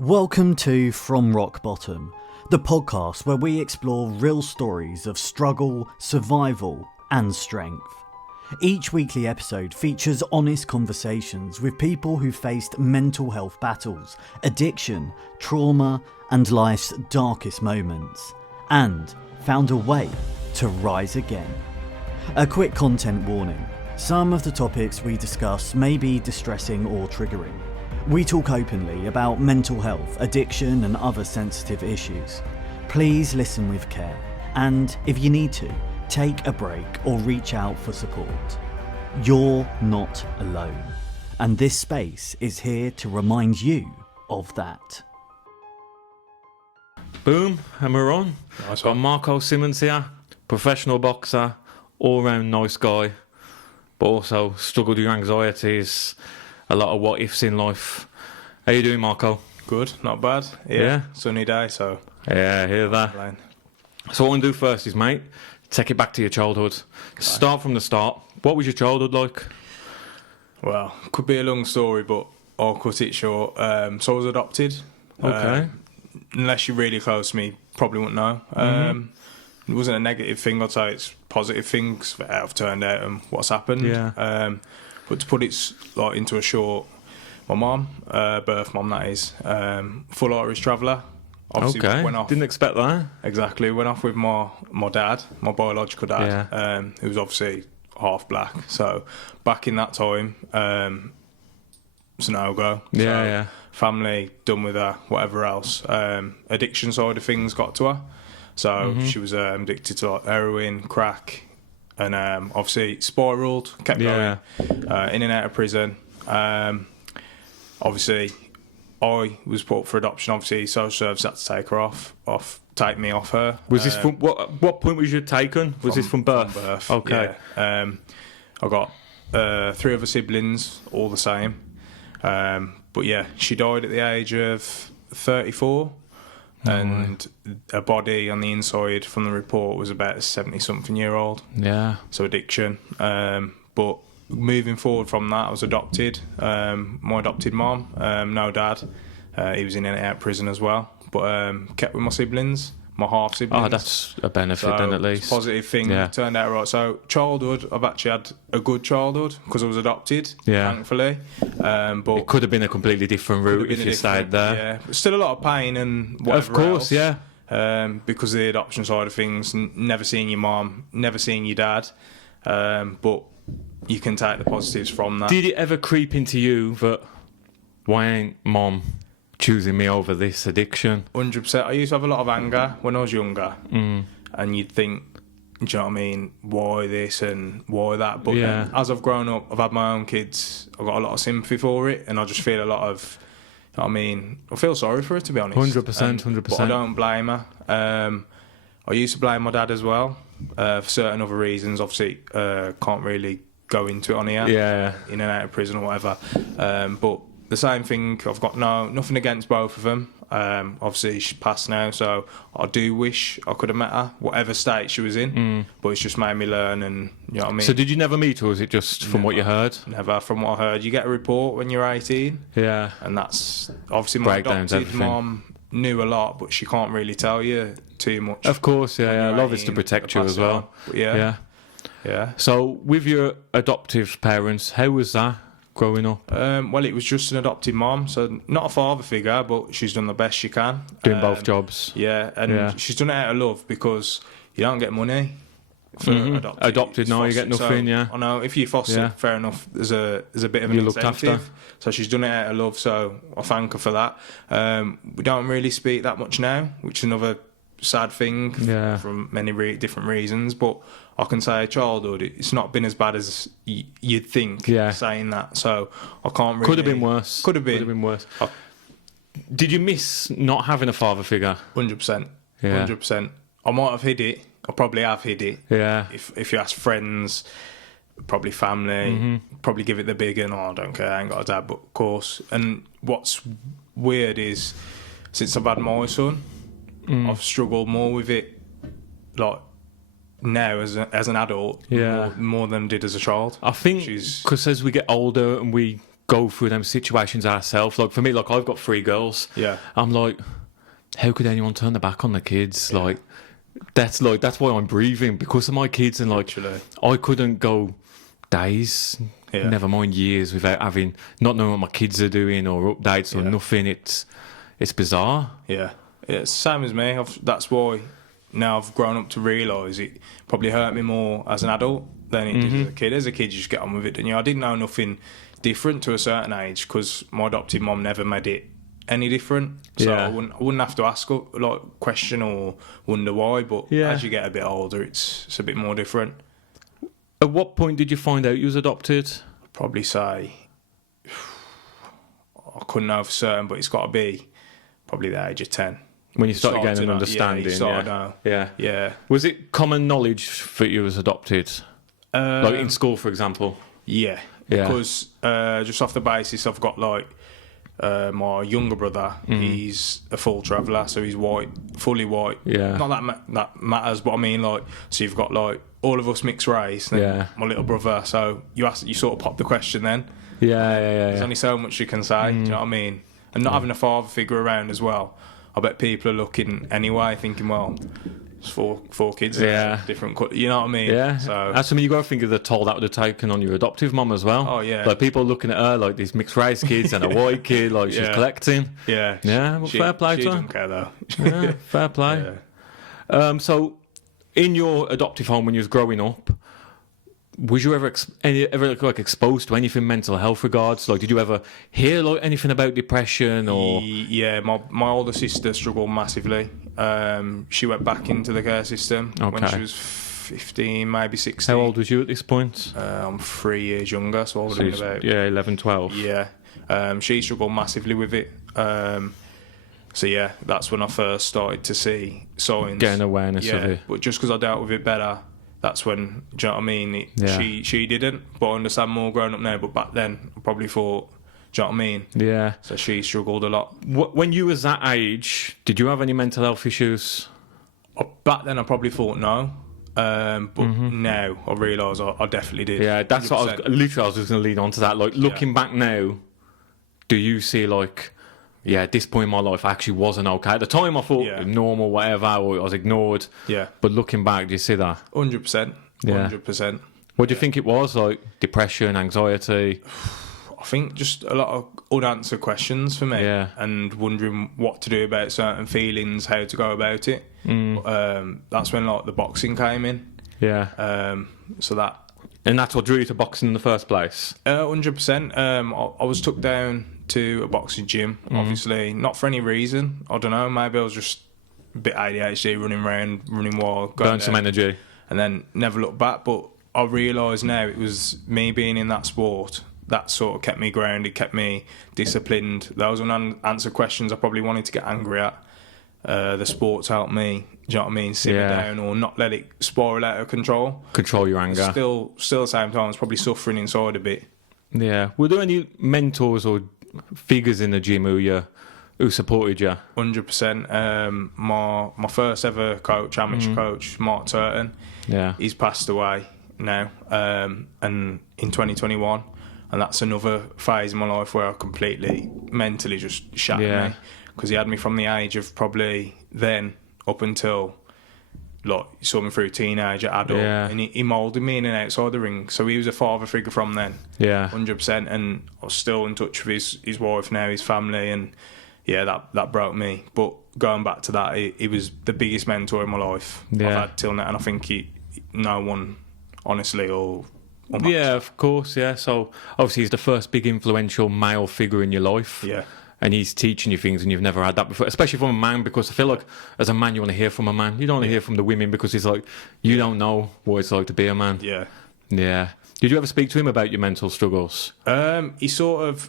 Welcome to From Rock Bottom, the podcast where we explore real stories of struggle, survival, and strength. Each weekly episode features honest conversations with people who faced mental health battles, addiction, trauma, and life's darkest moments, and found a way to rise again. A quick content warning: some of the topics we discuss may be distressing or triggering. We talk openly about mental health, addiction, and other sensitive issues. Please listen with care, and if you need to, take a break or reach out for support. You're not alone, and this space is here to remind you of that. Boom, and we're on. Nice Got one. Marco Simmonds here, professional boxer, all-round nice guy, but also struggled with anxieties, a lot of what-ifs in life. How you doing, Marco? Good, not bad. Yeah. Sunny day, so. Yeah, I hear that. Fine. So what I want to do first is, mate, take it back to your childhood. Start from the start. What was your childhood like? Well, could be a long story, but I'll cut it short. So I was adopted. Okay. Unless you're really close to me, probably wouldn't know. It wasn't a negative thing, I'd say it's positive things that have turned out and what's happened. Yeah. But to put it like into a short, my mum, birth mum that is, full Irish traveller. Obviously Okay. went off. Didn't expect that. Exactly. Went off with my dad, my biological dad, who was obviously half black. So back in that time, it's a no-go. Yeah. Family done with her, whatever else. Addiction side of things got to her. So she was addicted to like heroin, crack, and obviously spiralled, kept going, in and out of prison. Obviously, I was put up for adoption. Obviously, social service had to take me off her. Was this from what point was you taken? Was this from birth? From birth. Okay. Yeah. I got 3 other siblings, all the same. But yeah, she died at the age of 34, and her body on the inside from the report was about a 70-something-year-old. Yeah. So addiction. But moving forward from that, I was adopted. My adopted mom, no dad. He was in and out of prison as well. But kept with my siblings, my half siblings. Oh, that's a benefit then, at least. It's a positive thing. Yeah. Turned out right. So childhood, I've actually had a good childhood because I was adopted, thankfully. But It could have been a completely different route if you stayed there. Yeah, but still a lot of pain and whatever Of course, else. yeah. Because of the adoption side of things, never seeing your mom, never seeing your dad. But you can take the positives from that. Did it ever creep into you that why ain't mom choosing me over this addiction? 100%. I used to have a lot of anger when I was younger, and you'd think, do you know what I mean? Why this and why that? But then, as I've grown up, I've had my own kids. I've got a lot of sympathy for it, and I just feel a lot of, you know what I mean? I feel sorry for her, to be honest. 100%, 100%. But I don't blame her. I used to blame my dad as well for certain other reasons. Obviously, can't really go into it on here. Yeah. In and out of prison or whatever. But the same thing, I've got nothing against both of them. Obviously, she's passed now, so I do wish I could have met her, whatever state she was in. But it's just made me learn, and you know what I mean? So did you never meet her, or was it just from what you heard? Never. From what I heard, you get a report when you're 18. Yeah. And that's obviously my Breakdowns, adopted everything. mom knew a lot, but she can't really tell you too much. Of course, when yeah. you're Love is to 18, protect you pass as it well. on. But yeah. So with your adoptive parents, how was that growing up? Well, it was just an adopted mom, so not a father figure, but she's done the best she can. Doing both jobs. Yeah, and she's done it out of love because you don't get money for adopted. Adopted, no, you get Fostered, nothing, yeah. I know, if you foster, fair enough, there's a bit of an You're looked incentive. after. So she's done it out of love, so I thank her for that. We don't really speak that much now, which is another sad thing from many different reasons, but I can say childhood, it's not been as bad as you'd think saying that, so I can't really... Could have been worse. Could have been worse. Did you miss not having a father figure? 100%. Yeah. 100%. I might have hid it. I probably have hid it. Yeah. If you ask friends, probably family, probably give it the big and, I don't care, I ain't got a dad, but of course. And what's weird is, since I've had my son, I've struggled more with it, like, now as an adult, more than I did as a child. I think because as we get older and we go through them situations ourselves. Like for me, like I've got 3 girls. Yeah. I'm like, how could anyone turn their back on the kids? Yeah. That's why I'm breathing, because of my kids. And like, literally, I couldn't go days, never mind years, without not knowing what my kids are doing or updates or nothing. It's bizarre. Yeah, it's the same as me. That's why now I've grown up to realise it probably hurt me more as an adult than it did as a kid. As a kid, you just get on with it, didn't you? I didn't know nothing different to a certain age because my adopted mum never made it any different. So I wouldn't have to ask like question or wonder why. But as you get a bit older, it's a bit more different. At what point did you find out you was adopted? I'd probably say I couldn't know for certain, but it's got to be probably the age of 10. When you started getting an understanding, Yeah. Was it common knowledge that you was adopted? Like in school, for example? Yeah. Because just off the basis, I've got like my younger brother, he's a full traveller, so he's white, fully white. Yeah. Not that matters, but I mean, like, so you've got like all of us mixed race, then my little brother. So you sort of pop the question then. There's only so much you can say. Do you know what I mean? And not having a father figure around as well. I bet people are looking anyway, thinking, well, it's four kids, different, you know what I mean? Yeah. So that's something you got to think of the toll that would have taken on your adoptive mum as well. Oh yeah. Like people looking at her like these mixed race kids and a white kid, like she's collecting. Yeah. Yeah. Well, fair play to her. She doesn't care though. Yeah, fair play. Yeah. So, in your adoptive home when you was growing up, was you ever exposed to anything mental health regards? Like, did you ever hear like anything about depression or? Yeah, my older sister struggled massively. She went back into the care system when she was 15, maybe 16. How old was you at this point? I'm 3 years younger, so I would have been about 11, 12. Yeah, she struggled massively with it. So yeah, that's when I first started to see signs. Getting awareness of it. But just because I dealt with it better, that's when, do you know what I mean? She didn't, but I understand more growing up now. But back then, I probably thought, do you know what I mean? Yeah. So she struggled a lot. When you was that age, did you have any mental health issues? Back then, I probably thought no. But now I realise I definitely did. Yeah, that's 100%. What I was just going to lead on to that. Like, looking back now, do you see like, at this point in my life, I actually wasn't okay. At the time, I thought normal, whatever, or I was ignored. Yeah. But looking back, do you see that? 100%. 100%. What do you think it was? Like depression, anxiety? I think just a lot of unanswered questions for me. Yeah. And wondering what to do about certain feelings, how to go about it. That's when like the boxing came in. Yeah. So that. And that's what drew you to boxing in the first place? 100%. I was took down to a boxing gym, obviously, not for any reason. I don't know, maybe I was just a bit ADHD, running around, running wild. Burn some energy. And then never looked back, but I realise now it was me being in that sport that sort of kept me grounded, kept me disciplined. Those unanswered questions I probably wanted to get angry at. The sports helped me, do you know what I mean, simmer down or not let it spiral out of control. Control your anger. Still at the same time, I was probably suffering inside a bit. Yeah. Were there any mentors or figures in the gym who supported you? 100%. My first ever coach, amateur coach, Mark Turton, he's passed away now, and in 2021, and that's another phase in my life where I completely mentally just shattered me, because he had me from the age of probably then up until like he saw me through teenager, adult, and he moulded me in and outside the ring. So he was a father figure from then, 100%. And I was still in touch with his wife now, his family, and that broke me. But going back to that, he was the biggest mentor in my life I've had till now, and I think no one, honestly, or of course, So obviously he's the first big influential male figure in your life. Yeah. And he's teaching you things and you've never had that before, especially from a man, because I feel like as a man you want to hear from a man. You don't want to hear from the women because it's like you don't know what it's like to be a man. Yeah. Did you ever speak to him about your mental struggles? He sort of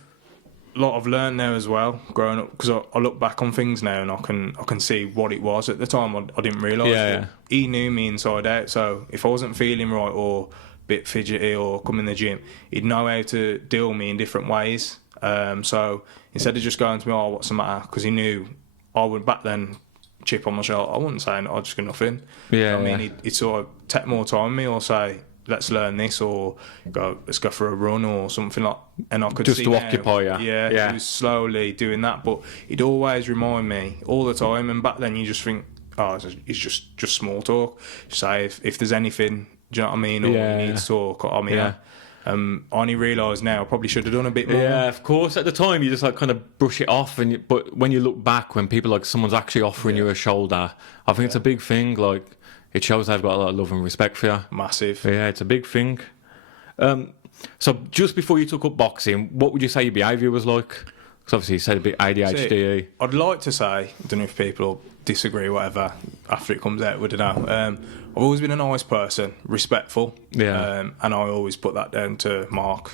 I've learned now as well growing up, because I look back on things now and I can see what it was. At the time I didn't realise. He knew me inside out, so if I wasn't feeling right or a bit fidgety or come in the gym, he'd know how to deal with me in different ways. So instead of just going to me, what's the matter? Because he knew I would back then chip on my shoulder. I wouldn't say I'd just go nothing. You know what I mean? He'd sort of take more time with me or say, let's learn this, or let's go for a run or something like. And I could just see to now, occupy you. Yeah, he was slowly doing that, but he'd always remind me all the time. And back then, you just think, oh, it's just small talk. Say if there's anything, do you know what I mean, or you need to talk, I'm here. I only realise now I probably should have done a bit more. Yeah, of course. At the time, you just like kind of brush it off, but when you look back, when people like someone's actually offering you a shoulder, I think it's a big thing. Like it shows they've got a lot of love and respect for you. Massive. Yeah, it's a big thing. So just before you took up boxing, what would you say your behaviour was like? Because obviously you said a bit ADHD. See, I'd like to say, I don't know if people disagree, whatever, after it comes out, we don't know. I've always been a nice person, respectful. Yeah. And I always put that down to Mark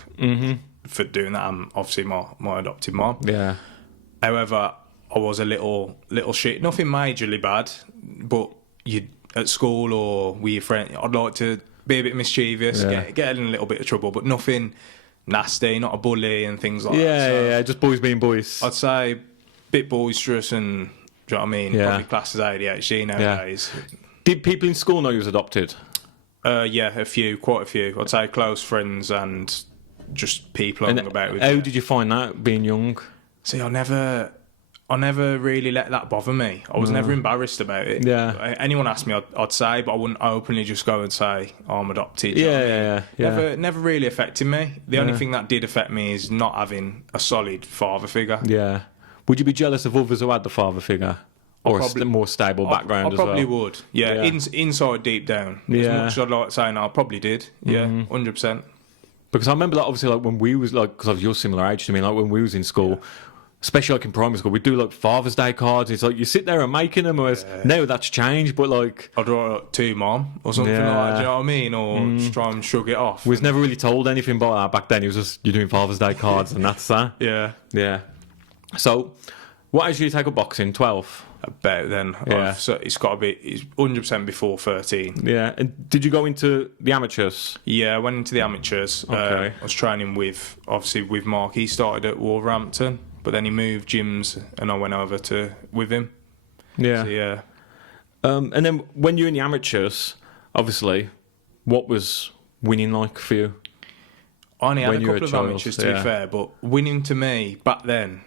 for doing that. I'm obviously my adopted mom. Yeah. However, I was a little shit. Nothing majorly bad, but you at school or with your friend, I'd like to be a bit mischievous, get in a little bit of trouble, but nothing nasty, not a bully and things like that. Yeah, just boys being boys. I'd say a bit boisterous and, do you know what I mean? Yeah. Probably classed as ADHD nowadays. Did people in school know you was adopted? Yeah, quite a few. I'd say close friends and just people I hung about with. How did you find that, being young? See, I never really let that bother me. I was never embarrassed about it. Yeah. Anyone asked me, I'd say, but I wouldn't openly just go and say, oh, I'm adopted. You know what I mean? Never really affected me. The only thing that did affect me is not having a solid father figure. Yeah. Would you be jealous of others who had the father figure? Or a more stable background as well? I probably would. Yeah. Inside, deep down. As much as I'd like to say no, I probably did. Yeah, 100%. Because I remember, like, obviously, like when we was like, because you're similar age to me, like when we was in school, especially like in primary school, we do like Father's Day cards. It's like you sit there and making them. Whereas now that's changed, but like I'd draw it to mom or something like that. Do you know what I mean? Or just try and shrug it off. We was never really told anything about that back then. It was just you're doing Father's Day cards, and that's that. Yeah. So, what age did you take up boxing? 12. About then. So it's got to be. It's 100% before 13. Yeah. And did you go into the amateurs? Yeah, I went into the amateurs. Okay. I was training with Mark. He started at Wolverhampton, but then he moved gyms, and I went over with him. Yeah. So, yeah. And then when you're in the amateurs, obviously, what was winning like for you? I only had a couple of amateurs, to be fair, but winning to me back then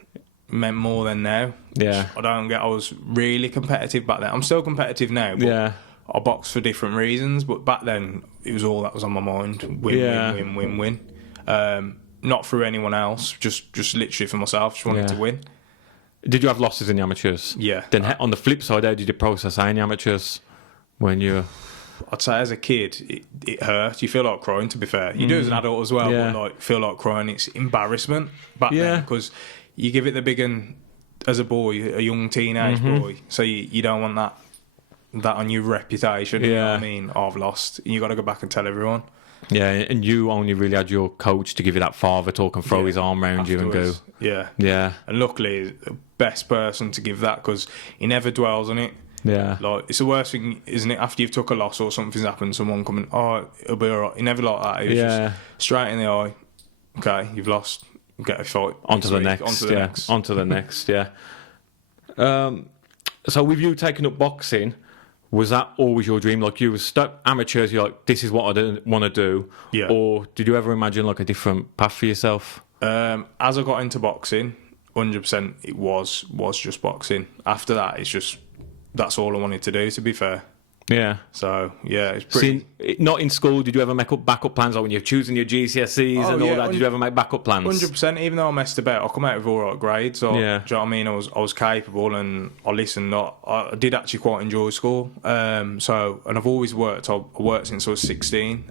meant more than now. Yeah. I was really competitive back then. I'm still competitive now, but I box for different reasons, but back then it was all that was on my mind. Win. Not through anyone else, just literally for myself, just wanted to win. Did you have losses in the amateurs? Yeah. Then on the flip side, how did you process in the amateurs when you... I'd say as a kid, it hurt. You feel like crying, to be fair. You do as an adult as well, but like feel like crying. It's embarrassment back then, because you give it the big one as a boy, a young teenage boy, so you don't want that on your reputation. You know what I mean? I've lost. You got to go back and tell everyone. Yeah, and you only really had your coach to give you that father talk and throw his arm around you and go. Yeah. And luckily, the best person to give that, because he never dwells on it. Yeah. Like, it's the worst thing, isn't it? After you've took a loss or something's happened, someone coming, oh, it'll be all right. He never like that. He was just straight in the eye. Okay, you've lost. Get a fight. On to the next. So with you taking up boxing, was that always your dream? Like you were stuck amateurs, you're like, this is what I want to do. Yeah. Or did you ever imagine like a different path for yourself? As I got into boxing, 100% it was just boxing. After that, that's all I wanted to do, to be fair. Yeah. So, yeah, it's pretty... not in school, did you ever make up backup plans? Like when you're choosing your GCSEs and all that, did you ever make backup plans? 100%, even though I messed about, I come out with all right grades. So, do you know what I mean? I was capable and I listened. I did actually quite enjoy school. And I've always worked. I worked since I was 16,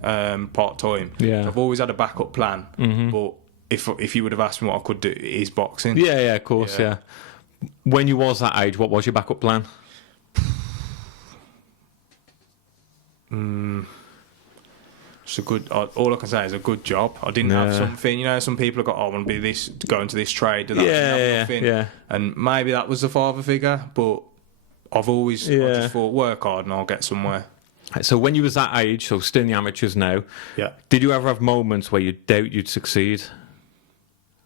part-time. Yeah. So I've always had a backup plan. But if you would have asked me what I could do, it is boxing. Yeah, of course, yeah. When you was that age, what was your backup plan? It's a good. All I can say is a good job. I didn't have something. You know, some people have got, I want to be this, go into this trade. And nothing. And maybe that was the father figure, but I've always I just thought, work hard and I'll get somewhere. So when you was that age, so still in the amateurs now, did you ever have moments where you doubt you'd succeed?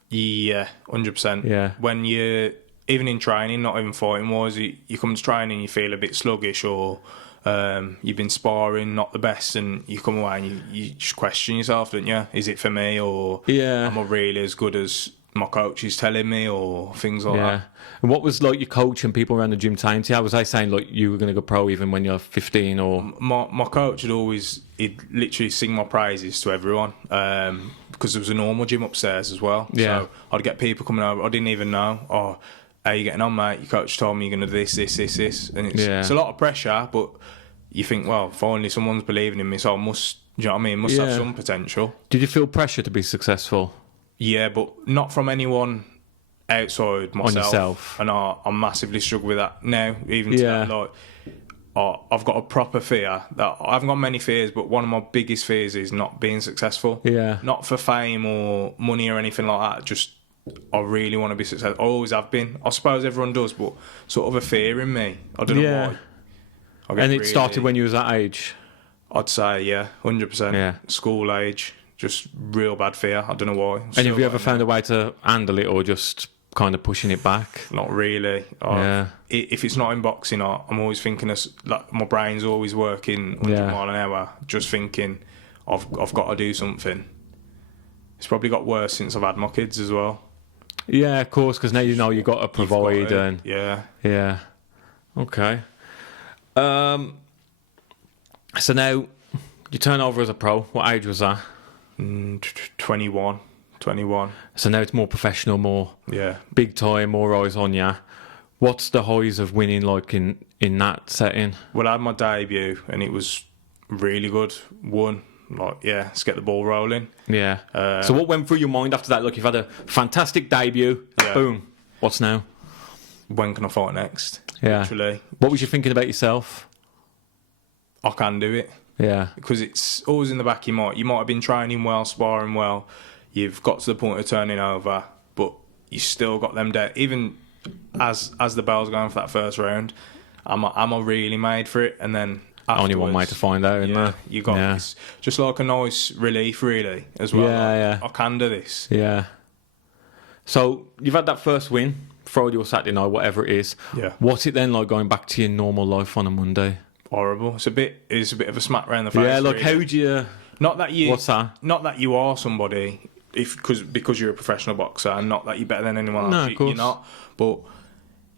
Yeah, 100%. Yeah. When you, even in training, not even fighting wise, you come to training, you feel a bit sluggish or You've been sparring, not the best, and you come away and you just question yourself, don't you? Is it for me, or am I really as good as my coach is telling me, or things like that? And what was like your coach and people around the gym saying to you? Was they saying like you were going to go pro even when you're 15, or my coach he'd literally sing my praises to everyone, because there was a normal gym upstairs as well. Yeah. So I'd get people coming over I didn't even know. Oh, how you getting on, mate? Your coach told me you're going to do this, and it's a lot of pressure, but you think, well, finally someone's believing in me, so I must, do you know what I mean? Must have some potential. Did you feel pressure to be successful? Yeah, but not from anyone outside myself. On yourself. And I massively struggle with that now, even today. Like, I've got a proper fear. That I haven't got many fears, but one of my biggest fears is not being successful. Yeah. Not for fame or money or anything like that, just I really want to be successful. I always have been. I suppose everyone does, but sort of a fear in me. I don't know why. And it started when you was that age? I'd say, 100%. Yeah. School age. Just real bad fear. I don't know why. And have you ever found a way to handle it, or just kind of pushing it back? Not really. If it's not in boxing, I'm always thinking, like, my brain's always working 100 mile an hour, just thinking I've got to do something. It's probably got worse since I've had my kids as well. Yeah, of course, because now you know you've got to provide. Yeah. Okay. So now you turn over as a pro. What age was that? 21. So now it's more professional, more big time, more eyes on you. What's the highs of winning like in that setting? Well, I had my debut and it was really good. Won. Like, let's get the ball rolling. Yeah. So what went through your mind after that? Look, you've had a fantastic debut. Boom. What's now? When can I fight next? Yeah. Literally. What was you thinking about yourself? I can do it. Yeah. Because it's always in the back of your mind. You might have been training well, sparring well. You've got to the point of turning over, but you still got them there. Even as the bell's going for that first round, am I really made for it? And then only one way to find out, isn't there? You got this. Just like a nice relief, really, as well. I can do this. Yeah. So you've had that first win, Friday or Saturday night, whatever it is. Yeah. What's it then like going back to your normal life on a Monday? Horrible. It's a bit of a smack round the face. Yeah, like really. how do you? Not that you. What's that? Not that you are somebody, because you're a professional boxer, and not that you're better than anyone else. No, of course. You're not. But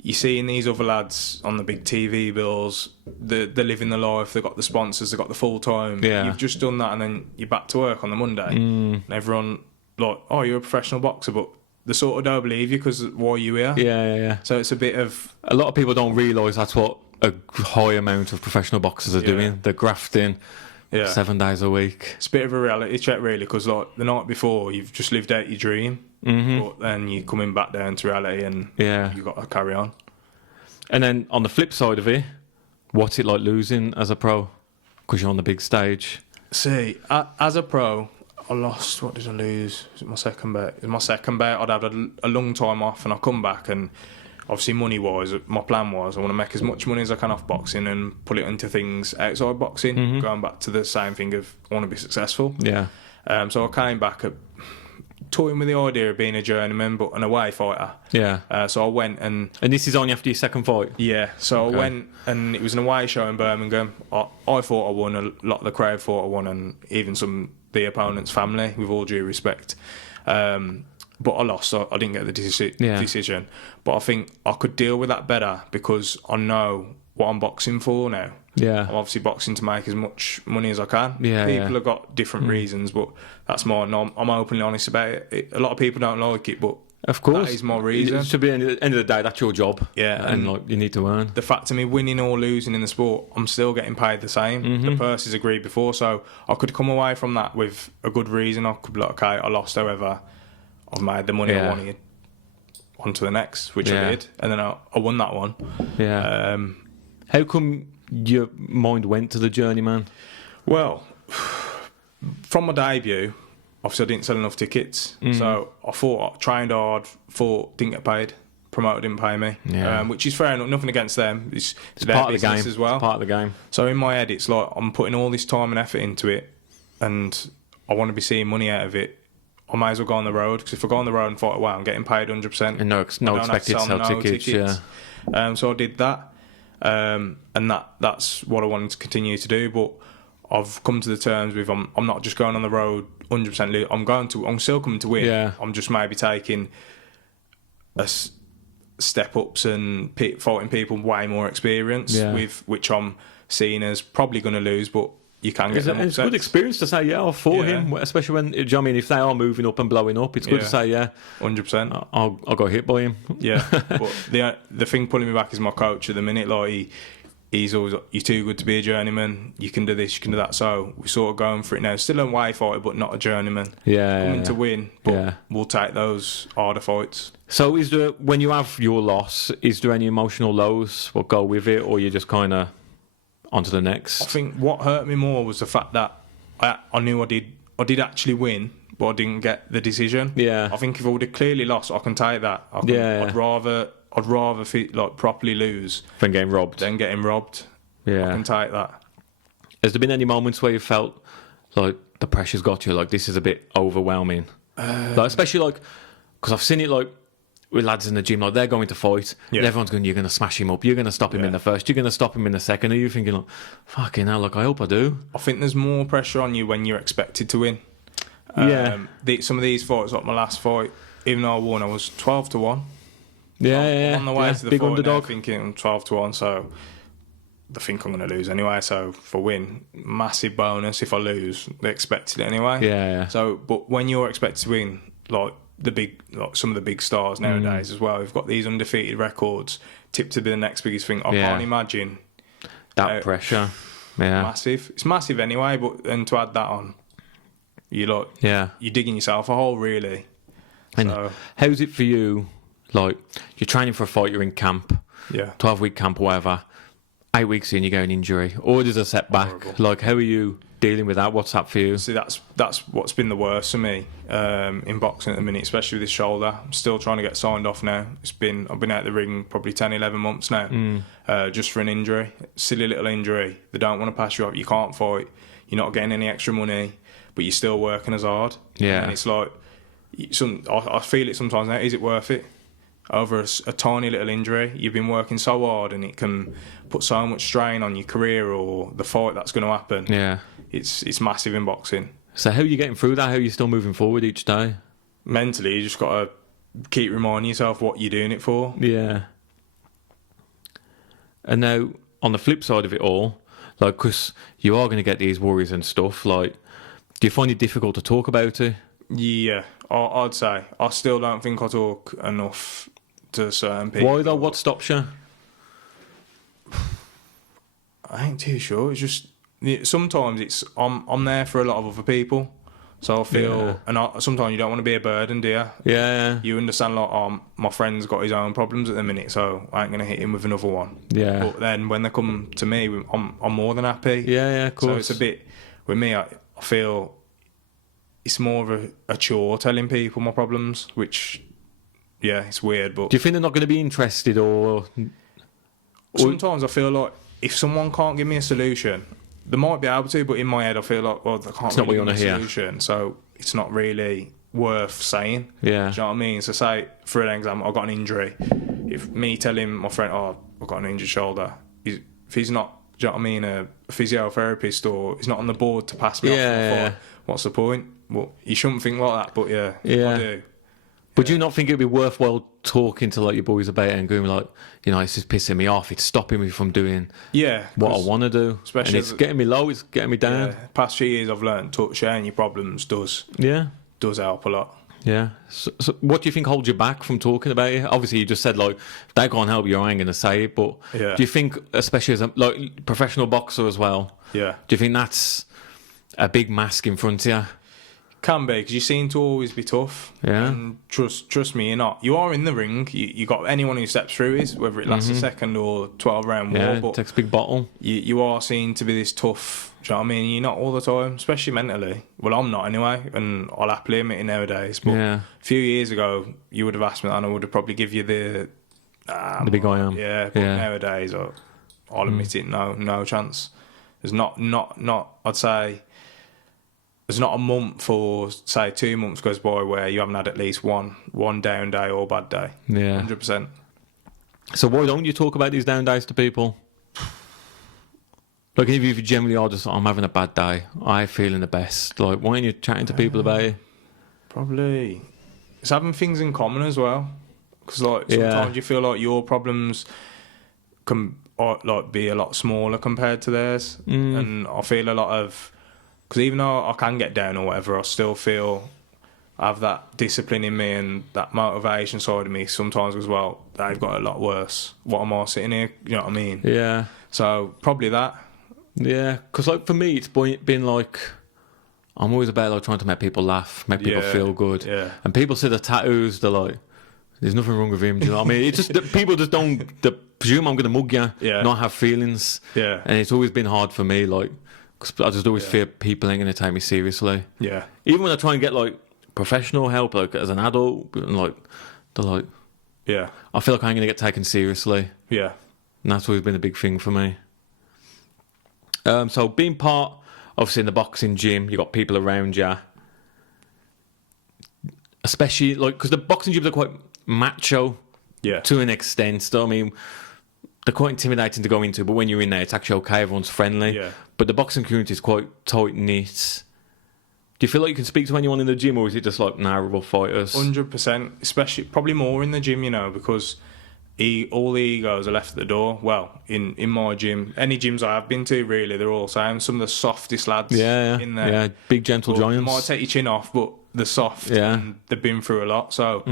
you're seeing these other lads on the big TV bills. They're living the life. They've got the sponsors. They've got the full time. Yeah. You've just done that, and then you're back to work on the Monday. And everyone like, oh, you're a professional boxer, but they sort of don't believe you because why are you here? Yeah. So it's a bit of. A lot of people don't realise that's what a high amount of professional boxers are doing. They're grafting 7 days a week. It's a bit of a reality check, really, because like the night before, you've just lived out your dream, but then you're coming back down to reality, and you've got to carry on. And then on the flip side of it, what's it like losing as a pro? Because you're on the big stage. See, as a pro, I lost. What did I lose? Was it my second bout? It was my second bout. I'd had a long time off, and I come back, and obviously money-wise, my plan was I want to make as much money as I can off boxing and put it into things outside boxing, going back to the same thing of I want to be successful. Yeah. So I came back toying with the idea of being a journeyman, but an away fighter. Yeah. So I went and this is only after your second fight? Yeah. So I went, and it was an away show in Birmingham. I thought I won, a lot of the crowd thought I won, and even the opponent's family, with all due respect. But I lost, so I didn't get the decision. But I think I could deal with that better because I know what I'm boxing for now. Yeah. I'm obviously boxing to make as much money as I can. Yeah, People have got different reasons, but that's mine. I'm openly honest about it. A lot of people don't like it, but of course, that is my reason. It should be, at the end of the day, that's your job. Yeah. And like, you need to earn. The fact of me winning or losing in the sport, I'm still getting paid the same. The purse is agreed before, so I could come away from that with a good reason. I could be like, okay, I lost, however, I've made the money I wanted. On to the next, which I did, and then I won that one. Yeah. How come your mind went to the journeyman? Well, from my debut, obviously I didn't sell enough tickets, so I trained hard, didn't get paid, promoter didn't pay me, which is fair enough. Nothing against them. It's their part of the business game as well. It's part of the game. So in my head, it's like I'm putting all this time and effort into it, and I want to be seeing money out of it. I might as well go on the road, because if I go on the road and fight away, I'm getting paid 100%. And no expected to sell tickets. Yeah. So I did that. and that's what I wanted to continue to do. But I've come to the terms with I'm not just going on the road 100%. I'm still coming to win. Yeah. I'm just maybe taking step ups and fighting people way more experience with which I'm seen as probably going to lose, but you can get them It's a good experience to say, I fought him, especially when, do you know what I mean, if they are moving up and blowing up, it's good to say, 100%. I'll go hit by him. Yeah, but the thing pulling me back is my coach at the minute. Like he's always like, you're too good to be a journeyman. You can do this, you can do that. So we're sort of going for it now. Still a way fighter, but not a journeyman. Coming to win, but we'll take those harder fights. So is there, when you have your loss, is there any emotional lows what go with it, or you just kind of on to the next? I think what hurt me more was the fact that I knew I did actually win, but I didn't get the decision. Yeah. I think if I would have clearly lost, I can take that. I'd rather like properly lose than getting robbed. Yeah. I can take that. Has there been any moments where you felt like the pressure's got you, like this is a bit overwhelming? Like, especially like, because I've seen it like with lads in the gym, like they're going to fight, and everyone's going, you're going to smash him up, you're going to stop him in the first, you're going to stop him in the second. Are you thinking like, fucking hell, like I hope I do? I think there's more pressure on you when you're expected to win. Some of these fights, like my last fight, even though I won, I was 12-1. I'm on the way to the big fight underdog. now thinking I'm 12-1, so I think I'm going to lose anyway. So if I win, massive bonus. If I lose, they expected it anyway. So, but when you're expected to win, like some of the big stars nowadays as well, we've got these undefeated records, tipped to be the next biggest thing. I can't imagine that pressure. Massive. It's massive anyway, but then to add that on, you're digging yourself a hole, really. And how's it for you? Like, you're training for a fight, you're in camp, 12-week camp or whatever, 8 weeks in, you go an injury, or there's a setback. Horrible. Like, how are you dealing with that? What's that for you? See, that's what's been the worst for me in boxing at the minute, especially with this shoulder. I'm still trying to get signed off now. I've been out the ring probably 10, 11 months now, just for an injury, silly little injury. They don't want to pass you up. You can't fight. You're not getting any extra money, but you're still working as hard. Yeah, and it's like I feel it sometimes now. Is it worth it? Over a tiny little injury, you've been working so hard, and it can put so much strain on your career or the fight that's going to happen. Yeah, it's massive in boxing. So how are you getting through that? How are you still moving forward each day? Mentally, you just got to keep reminding yourself what you're doing it for. Yeah. And now, on the flip side of it all, like, because you are going to get these worries and stuff, like, do you find it difficult to talk about it? Yeah, I'd say. I still don't think I talk enough to certain people. Why though? What stops you? I ain't too sure. It's just sometimes it's I'm there for a lot of other people, so I feel sometimes you don't want to be a burden, do you? Yeah. You understand, like, my friend's got his own problems at the minute, so I ain't gonna hit him with another one. Yeah. But then when they come to me, I'm more than happy. Yeah, of course. So it's a bit with me. I feel it's more of a chore telling people my problems, which. Yeah, it's weird, but... Do you think they're not going to be interested, or... Sometimes I feel like if someone can't give me a solution, they might be able to, but in my head I feel like, well, they can't really give me a solution, so it's not really worth saying. Yeah. Do you know what I mean? So say, for an example, I've got an injury. If me telling my friend, I've got an injured shoulder, if he's not, do you know what I mean, a physiotherapist, or he's not on the board to pass me off, what's the point? Well, you shouldn't think like that, but I do. But do you not think it'd be worthwhile talking to like your boys about it and going like, you know, this is pissing me off, it's stopping me from doing what I want to do, especially, and it's getting me low, it's getting me down. Yeah. Past few years I've learned sharing your problems does help a lot. Yeah. So what do you think holds you back from talking about it? Obviously you just said like, if they can't help you, I ain't going to say it, but do you think, especially as a like professional boxer as well, do you think that's a big mask in front of you? Can be, because you seem to always be tough. Yeah. And trust me, you're not. You are in the ring. You got anyone who steps through is, whether it lasts a second or 12-round war. But it takes a big bottle. You are seen to be this tough. Do you know what I mean? You're not all the time, especially mentally. Well, I'm not anyway, and I'll happily admit it nowadays. But a few years ago, you would have asked me that, and I would have probably give you the big I am. Yeah, but nowadays, I'll admit it. No chance. There's not. I'd say. There's not a month or, say, 2 months goes by where you haven't had at least one down day or bad day. Yeah. 100%. So why don't you talk about these down days to people? Like, if you generally are just, I'm having a bad day, I'm feeling the best. Like, why aren't you chatting to people about it? Probably it's having things in common as well. Because like sometimes you feel like your problems can like be a lot smaller compared to theirs, and I feel a lot of, because even though I can get down or whatever, I still feel I have that discipline in me and that motivation side of me sometimes as well. They've got a lot worse. What am I sitting here? You know what I mean? Yeah. So probably that. Yeah, because like for me, it's been like, I'm always about like trying to make people laugh, make people feel good. Yeah. And people see the tattoos, they're like, there's nothing wrong with him. Do you know what I mean? It's just that people just don't they presume I'm going to mug you, not have feelings. Yeah. And it's always been hard for me, like, because I just always fear people ain't going to take me seriously. Yeah. Even when I try and get like professional help, like as an adult, and like they're like, I feel like I ain't going to get taken seriously. Yeah. And that's always been a big thing for me. So being part, obviously in the boxing gym, you got people around you, especially like because the boxing gyms are quite macho, to an extent. So, I mean, they're quite intimidating to go into, but when you're in there, it's actually okay. Everyone's friendly. Yeah. But the boxing community is quite tight knit. Do you feel like you can speak to anyone in the gym, or is it just like we're fighters? 100%, especially probably more in the gym, you know, because all the egos are left at the door. Well, in my gym, any gyms I have been to, really, they're all the same. Some of the softest lads in there. Yeah, big gentle giants. Might take your chin off, but they're soft and they've been through a lot. So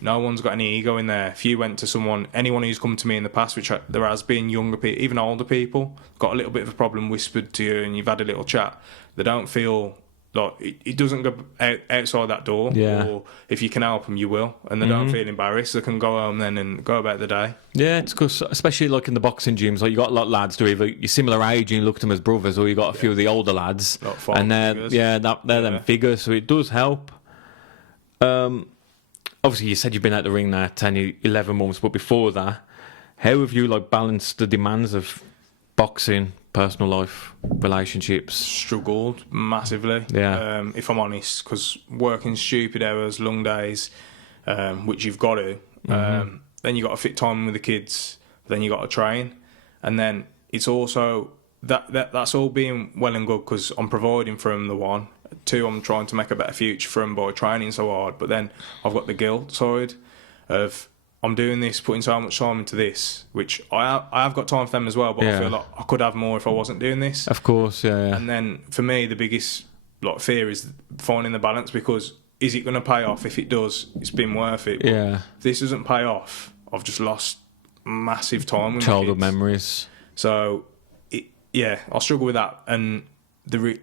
no one's got any ego in there. If you went to anyone who's come to me in the past, which there has been, younger people, even older people, got a little bit of a problem whispered to you and you've had a little chat, they don't feel like it doesn't go outside that door. Or if you can help them, you will. And they don't feel embarrassed. They can go home then and go about the day. Yeah, it's because, especially like in the boxing gyms, like you got a lot of lads who either you're similar age and you look at them as brothers, or you got a few of the older lads. And they're them figures, so it does help. Obviously, you said you've been at the ring now 10, 11 months, but before that, how have you like balanced the demands of boxing, personal life, relationships? Struggled massively. If I'm honest, because working stupid hours, long days, which you've got to. Then you got to fit time with the kids. Then you got to train, and then it's also that's all being well and good because I'm providing for them. The one, two, I'm trying to make a better future for them by training so hard. But then I've got the guilt side of I'm doing this, putting so much time into this, which I have got time for them as well, but I feel like I could have more if I wasn't doing this. Of course, yeah. And then for me, the biggest fear is finding the balance, because is it going to pay off? If it does, it's been worth it. But if this doesn't pay off, I've just lost massive time with childhood my kids. Memories. So, I struggle with that. And the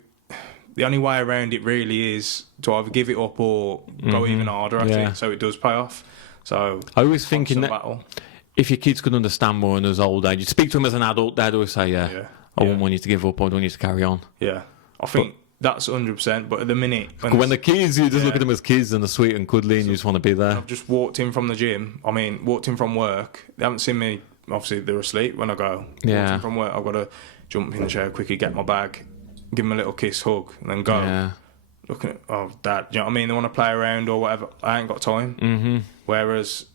only way around it really is to either give it up or go even harder at it, so it does pay off. So I always think that if your kids could understand more in his old age, you'd speak to them as an adult, they'd always say, I wouldn't want you to give up, I want you to carry on. Yeah, I think that's 100%, but at the minute... When the kids, you just look at them as kids and they're sweet and cuddly and you just want to be there. I've just walked in from the gym, walked in from work, they haven't seen me, obviously they're asleep when I go. Walked in from work, I've got to jump in the chair quickly, get my bag, give them a little kiss, hug, and then go. Yeah. Looking at, Dad, you know what I mean? They want to play around or whatever. I ain't got time. Whereas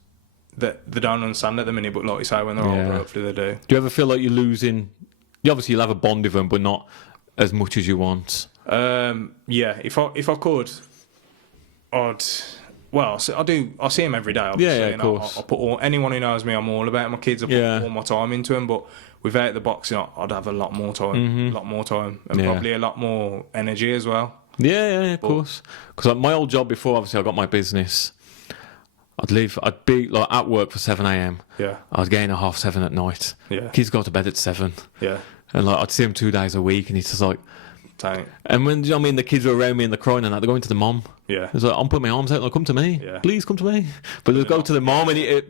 they don't understand at the minute, but like you say, when they're older, hopefully they do. Do you ever feel like you're losing? Obviously, you'll have a bond with them, but not as much as you want. If I could, I'd. Well, I do. I see them every day. Obviously, of course. I put anyone who knows me, I'm all about my kids. I put all my time into them, but without the boxing, I'd have a lot more time, and probably a lot more energy as well. Of course. Because my old job before, obviously, I got my business. I'd be like at work for 7 a.m. Yeah. I'd get in at 7:30 at night. Yeah. Kids go to bed at 7. Yeah. And like I'd see them 2 days a week, and it's just like. Tank. And when the kids are around me and they're crying and that, they're going to the mom. Yeah. It's like I'm putting my arms out, like come to me, please come to me. But they'll go to the mom, and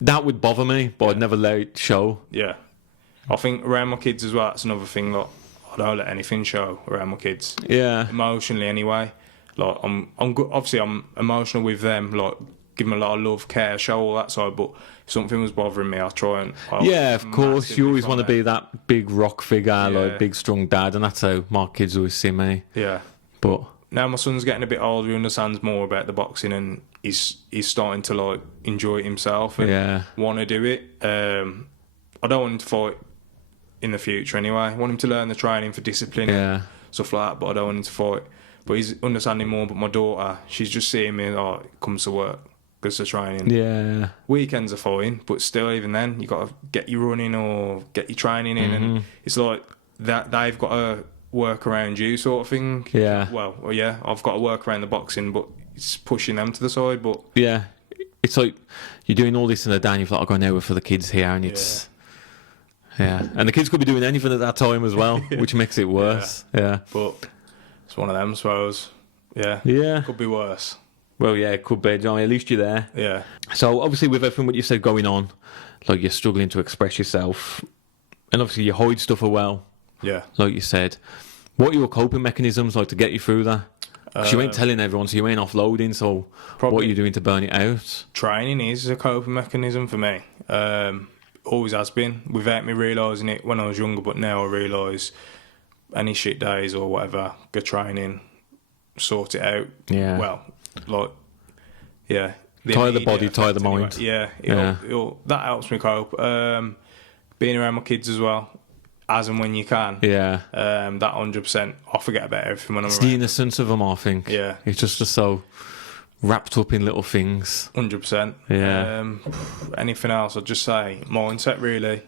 that would bother me, but I'd never let it show. Yeah. I think around my kids as well, that's another thing. Like, I don't let anything show around my kids. Yeah. Emotionally, anyway. Like, I'm good. Obviously, I'm emotional with them. Like, give them a lot of love, care, show all that side. But if something was bothering me, I'll try and. Of course. You always want to be that big rock figure, like big strong dad, and that's how my kids always see me. Yeah. But now my son's getting a bit older, he understands more about the boxing, and he's starting to like enjoy it himself and want to do it. I don't want him to fight in the future anyway. I want him to learn the training for discipline and stuff like that, but I don't want him to fight. But he's understanding more. But my daughter, she's just seeing me, comes to work, goes to training. Yeah. Weekends are fine, but still, even then, you got to get your running or get your training in, and it's like that they've got to work around you, sort of thing. Yeah. Well, yeah, I've got to work around the boxing, but it's pushing them to the side. But yeah, it's like you're doing all this in the day, and you've got to go now for the kids here, and it's and the kids could be doing anything at that time as well, which makes it worse. Yeah. But it's one of them, I suppose. Yeah. Yeah. Could be worse. Well, yeah, it could be, Johnny. At least you're there. Yeah. So, obviously, with everything what you said going on, like you're struggling to express yourself, and obviously you hide stuff well. Yeah. Like you said. What are your coping mechanisms like to get you through that? Because you ain't telling everyone, so you ain't offloading, so what are you doing to burn it out? Training is a coping mechanism for me. Always has been, without me realising it when I was younger, but now I realise any shit days or whatever, go training, sort it out. Yeah. Well, like, yeah. Tire the body, tire the mind. Anyway. Yeah, that helps me cope. Being around my kids as well, as and when you can. Yeah. That 100%, I forget about everything when I'm it's around. the innocence of them, I think. Yeah. It's just so wrapped up in little things. 100%. Yeah. Anything else, I'd just say mindset, really.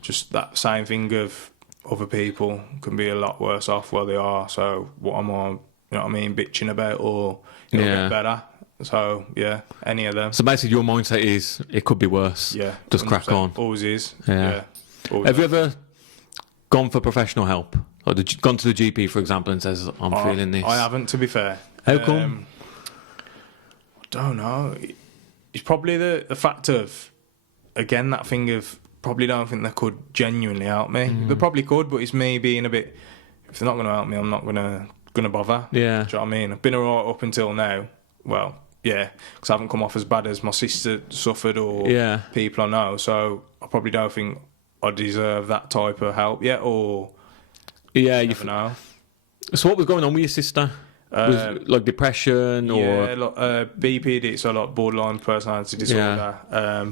Just that same thing of other people can be a lot worse off where they are. So what am I, you know what I mean, bitching about, or it'll get better. So, yeah, any of them. So basically your mindset is, it could be worse. Yeah. Just crack on. Always is. Yeah. Always Have you ever gone for professional help? Or gone to the GP, for example, and says, I'm feeling this? I haven't, to be fair. How come? I don't know. It's probably the fact of, again, that thing of probably don't think they could genuinely help me. They probably could, but it's me being a bit, if they're not going to help me, I'm not gonna bother. Yeah. Do you know what I mean? I've been alright up until now. Well, yeah, because I haven't come off as bad as my sister suffered or people I know. So I probably don't think I deserve that type of help yet, or you never know. So what was going on with your sister? Was like depression or BPD, so like borderline personality disorder,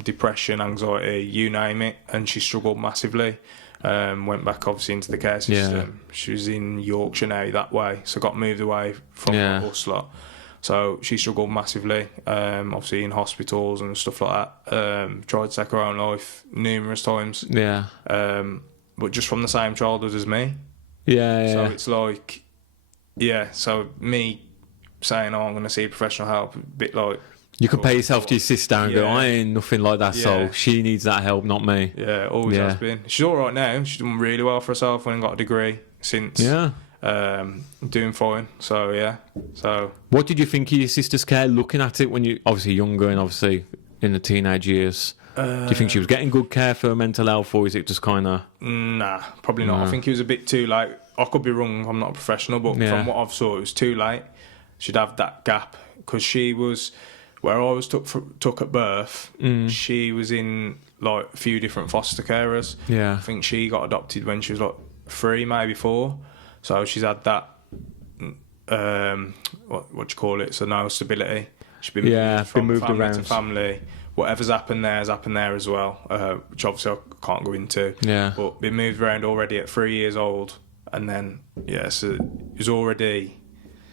depression, anxiety, you name it, and she struggled massively. Went back obviously into the care system. She was in Yorkshire now that way, so got moved away from the slot. So she struggled massively, obviously in hospitals and stuff like that. Tried to take her own life numerous times. Yeah. But just from the same childhood as me. Yeah. So it's like, so me saying, I'm going to see professional help, a bit like... You compare yourself to your sister and go, I ain't nothing like that, so she needs that help, not me. Yeah, always has been. She's all right now. She's done really well for herself and got a degree since. Yeah. Doing fine. So, yeah. So. What did you think of your sister's care looking at it when you, obviously younger and obviously in the teenage years? Do you think she was getting good care for her mental health, or is it just kind of... Nah, probably not. I think it was a bit too late. I could be wrong, I'm not a professional, but from what I've saw, it was too late. She'd have that gap, because she was... Where I was took at birth, she was in like a few different foster carers. Yeah. I think she got adopted when she was like 3, maybe 4. So she's had that, what do you call it? So no stability. She's been moved from family around to family. Whatever's happened there has happened there as well, which obviously I can't go into. Yeah. But been moved around already at 3 years old, and then so it was already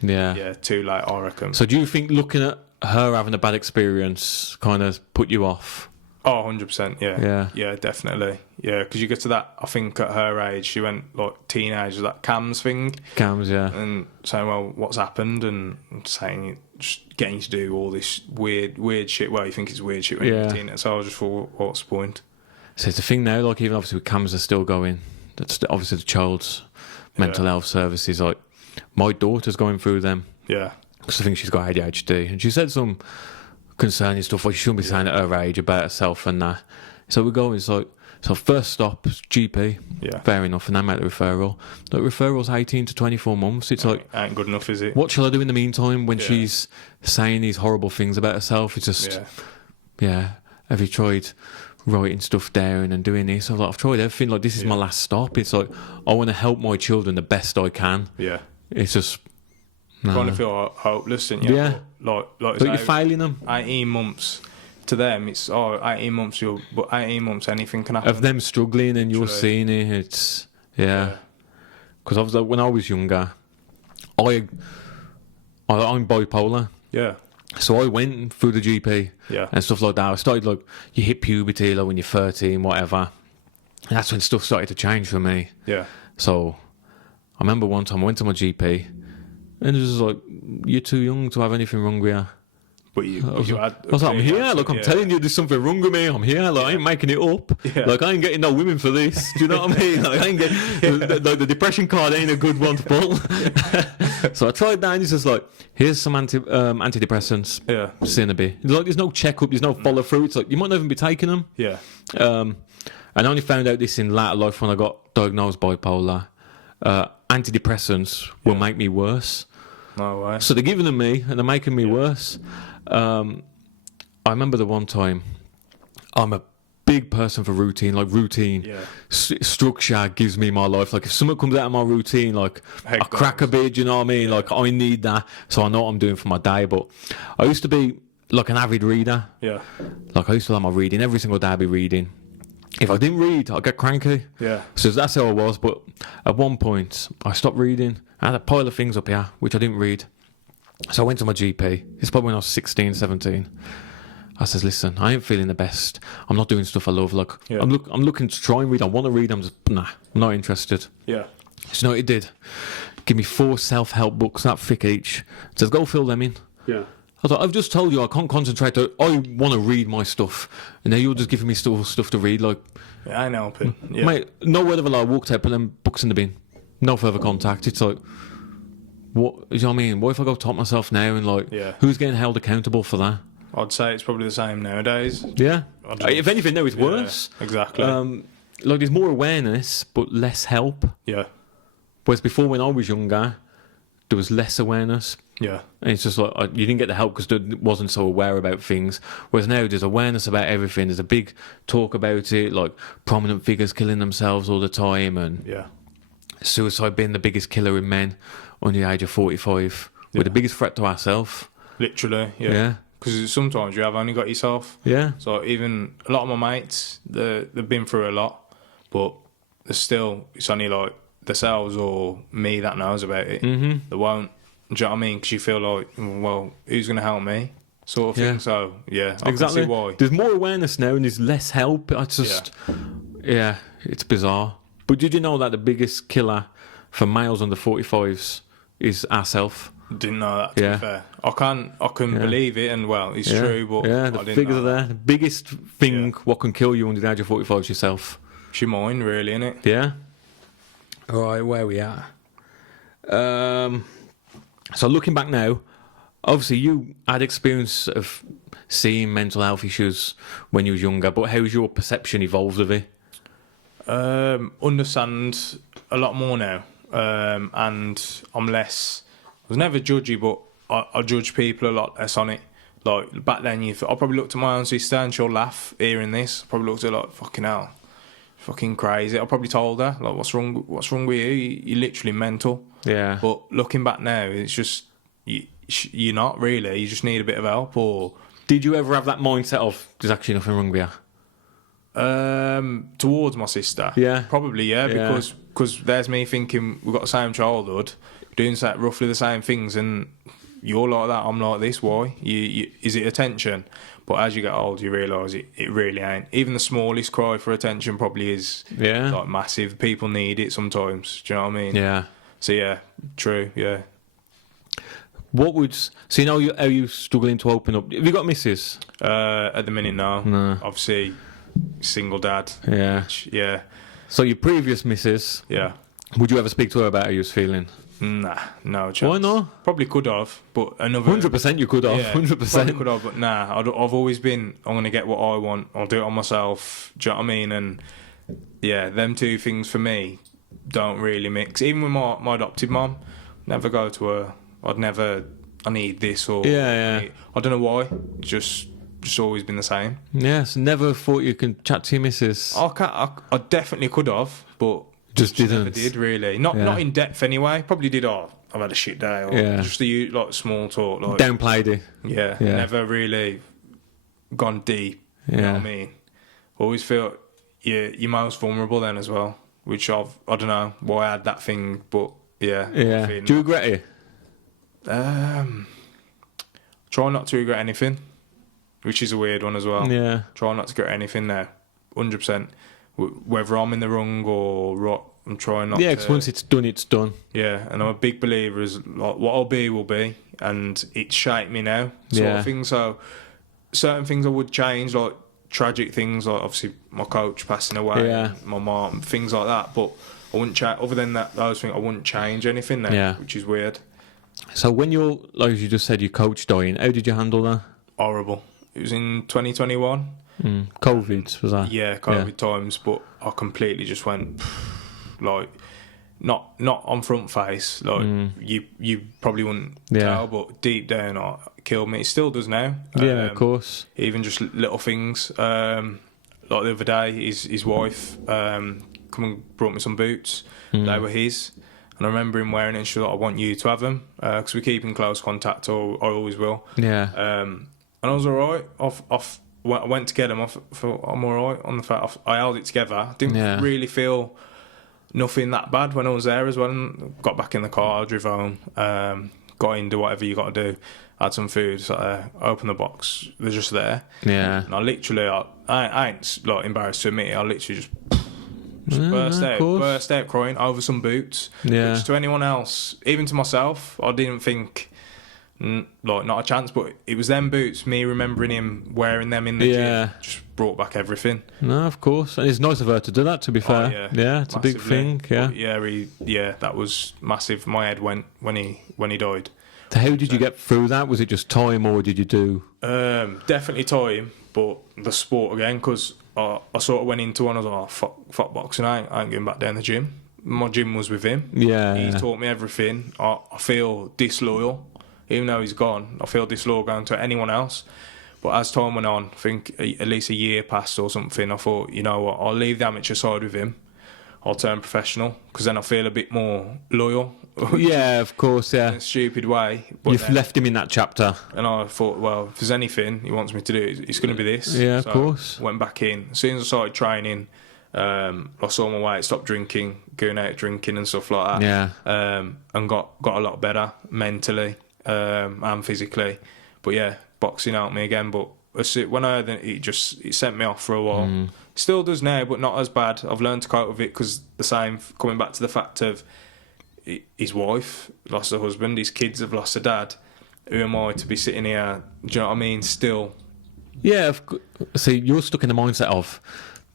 too late, I reckon. So do you think looking at her having a bad experience kind of put you off? Oh, 100%, yeah, definitely, yeah. Because you get to that, I think at her age, she went like teenage, that CAMS thing. CAMS, yeah. And saying, well, what's happened, and saying, just getting to do all this weird shit. Well, you think it's weird shit when you're a teenager. So I just thought, what's the point? So it's the thing now, like even obviously with CAMS are still going. That's obviously the child's mental health services. Like my daughter's going through them. Yeah. Because I think she's got ADHD, and she said some concerning stuff like she shouldn't be saying at her age about herself and that. So we're going, it's like, so first stop, GP. Yeah. Fair enough, and they make the referral. Like referral's 18 to 24 months. It's like, ain't good enough, is it? What shall I do in the meantime when she's saying these horrible things about herself? It's just, have you tried writing stuff down and doing this? I'm like, I've tried everything. Like, this is my last stop. It's like, I want to help my children the best I can. Yeah. It's just... No. Kind of feel hopeless, didn't you? Yeah. Like but you're failing them. 18 months to them, it's 18 months, but 18 months, anything can happen. Of them struggling and you're seeing it, it's because obviously when I was younger, I'm bipolar. Yeah. So I went through the GP and stuff like that. I started like, you hit puberty like when you're 13, whatever. And that's when stuff started to change for me. Yeah. So I remember one time I went to my GP and it was like, you're too young to have anything wrong with you. But I was like, I'm here. Look, I'm telling you, there's something wrong with me. I'm here. Like, I ain't making it up. Yeah. Like, I ain't getting no women for this. Do you know what I mean? Like, I ain't getting the depression card ain't a good one to pull. So I tried that, and it's just like, here's some antidepressants. Yeah. Sin a bit. Like, there's no checkup. There's no follow through. It's like you might not even be taking them. Yeah. And I only found out this in later life when I got diagnosed bipolar. Antidepressants will make me worse. No way. So they're giving them me, and they're making me worse. I remember the one time, I'm a big person for routine, structure gives me my life. Like if something comes out of my routine, like I crack a bit, you know what I mean? Like I need that, so I know what I'm doing for my day. But I used to be like an avid reader. Yeah. Like I used to love my reading. Every single day I'd be reading. If I didn't read, I'd get cranky. Yeah. So that's how I was. But at one point, I stopped reading. I had a pile of things up here, which I didn't read. So I went to my GP. It's probably when I was 16, 17. I says, listen, I ain't feeling the best. I'm not doing stuff I love. Like, I'm looking to try and read. I want to read. I'm not interested. Yeah. So you know what it did? Give me 4 self-help books, that thick each. It says, go fill them in. Yeah. I thought, I've just told you I can't concentrate. I want to read my stuff. And now you're just giving me stuff to read. Like, yeah, I know, but yeah. Mate, no word of a lie. I walked out, put them books in the bin. No further contact. It's like, what? You know what I mean? What if I go top myself now and like, who's getting held accountable for that? I'd say it's probably the same nowadays. Yeah. If anything, now it's worse. Exactly. Like there's more awareness, but less help. Yeah. Whereas before, when I was younger, there was less awareness. Yeah. And it's just like you didn't get the help because they wasn't so aware about things. Whereas now there's awareness about everything. There's a big talk about it, like prominent figures killing themselves all the time, and suicide being the biggest killer in men under the age of 45. We're the biggest threat to ourselves. Literally, yeah. Because sometimes you have only got yourself. Yeah. So even a lot of my mates, they've been through a lot, but it's only like themselves or me that knows about it. Mm-hmm. They won't. Do you know what I mean? Because you feel like, well, who's going to help me? Sort of thing. So, I can see why. There's more awareness now and there's less help. It's just, it's bizarre. But did you know that the biggest killer for males under 45s is ourselves? Didn't know that, to be fair. I couldn't believe it, and well, it's true, but the figures are there. The biggest thing what can kill you under the age of 45 is yourself. It's your mind, really, isn't it? Yeah. All right, where we at? So looking back now, obviously you had experience of seeing mental health issues when you was younger, but how's your perception evolved of it? Understand a lot more now, and I'm less. I was never judgy, but I judge people a lot less on it. Like back then, I probably looked at my own sister and she'll laugh hearing this. I probably looked at her like, fucking hell, fucking crazy. I probably told her like, what's wrong with you? You're literally mental. Yeah. But looking back now, it's just you're not really. You just need a bit of help. Or did you ever have that mindset of there's actually nothing wrong with you? Towards my sister, probably, because there's me thinking we've got the same childhood, doing roughly the same things, and you're like that, I'm like this. Why? Is it attention? But as you get older, you realise it really ain't. Even the smallest cry for attention probably is like massive. People need it sometimes. Do you know what I mean? Yeah. So yeah, true. Yeah. So you know how you struggling to open up? Have you got missus? At the minute, no. Obviously. Single dad. Yeah. Yeah. So your previous missus. Yeah. Would you ever speak to her about how you was feeling? Nah, no chance. Why not? Probably could have, but another. 100% you could have. 100%. Probably could have, but nah. I've always been. I'm gonna get what I want. I'll do it on myself. Do you know what I mean? And yeah, them two things for me don't really mix. Even with my adopted mum, never go to her. I need this or. I don't know why. Just always been the same. Yes, never thought you could chat to your missus. I definitely could have, but just didn't. Never did really. Not in depth anyway. Probably did. I've had a shit day. Or just the like small talk. Like downplayed it. Yeah. Never really gone deep. You know what I mean? Always feel you're most vulnerable then as well, which I don't know why I had that thing, but yeah. Do you regret it? Try not to regret anything, which is a weird one as well. Yeah. Try not to regret anything now, 100%. Whether I'm in the wrong or right, I'm trying not to. Yeah, because once it's done, it's done. Yeah, and I'm a big believer is like what I'll be will be, and it's shaped me now, sort of thing. So certain things I would change, like tragic things, like obviously my coach passing away, my mom, things like that. But I wouldn't change. Other than that, those things, I wouldn't change anything now, which is weird. So when like you just said, your coach dying, how did you handle that? Horrible. It was in 2021. COVID, was that? Yeah, COVID times, but I completely just went like not on front face, like you probably wouldn't tell, but deep down it killed me. It still does now. Yeah, of course. Even just little things. Like the other day, his wife come and brought me some boots. They were his. And I remember him wearing it and she's like, I want you to have them because we keep in close contact, or I always will. Yeah. And I was all right. I went to get them. I thought, I'm all right on the fact I held it together. I didn't really feel nothing that bad when I was there as well. And got back in the car, drove home, got into whatever you got to do. Had some food, so opened the box. They're just there. Yeah. And I literally, I ain't like embarrassed to admit it. I literally just burst out crying over some boots. Yeah. Which to anyone else, even to myself, I didn't think like not a chance. But it was them boots, me remembering him wearing them in the gym, just brought back everything. No, of course, and it's nice of her to do that. To be fair, yeah, it's massively. A big thing. Yeah, but that was massive. My head went when he died. So how did you get through that? Was it just time, or did you do? Definitely time, but the sport again, because I sort of went into one. I was like, fuck boxing. I ain't going back down the gym. My gym was with him. Yeah, he taught me everything. I feel disloyal, even though he's gone. I feel disloyal going to anyone else. But as time went on, I think at least a year passed or something. I thought, you know what, I'll leave the amateur side with him. I'll turn professional because then I feel a bit more loyal. Yeah, of course, yeah. In a stupid way. But you've left him in that chapter. And I thought, well, if there's anything he wants me to do, it's going to be this. Yeah, so of course. Went back in. As soon as I started training, I saw my weight, stopped drinking, going out drinking and stuff like that. Yeah. And got a lot better mentally and physically. But yeah, boxing helped me again. But when I heard it, it sent me off for a while. Still does now, but not as bad. I've learned to cope with it because the same, coming back to the fact of his wife lost her husband, his kids have lost a dad. Who am I to be sitting here, do you know what I mean, still? Yeah, see, you're stuck in the mindset of,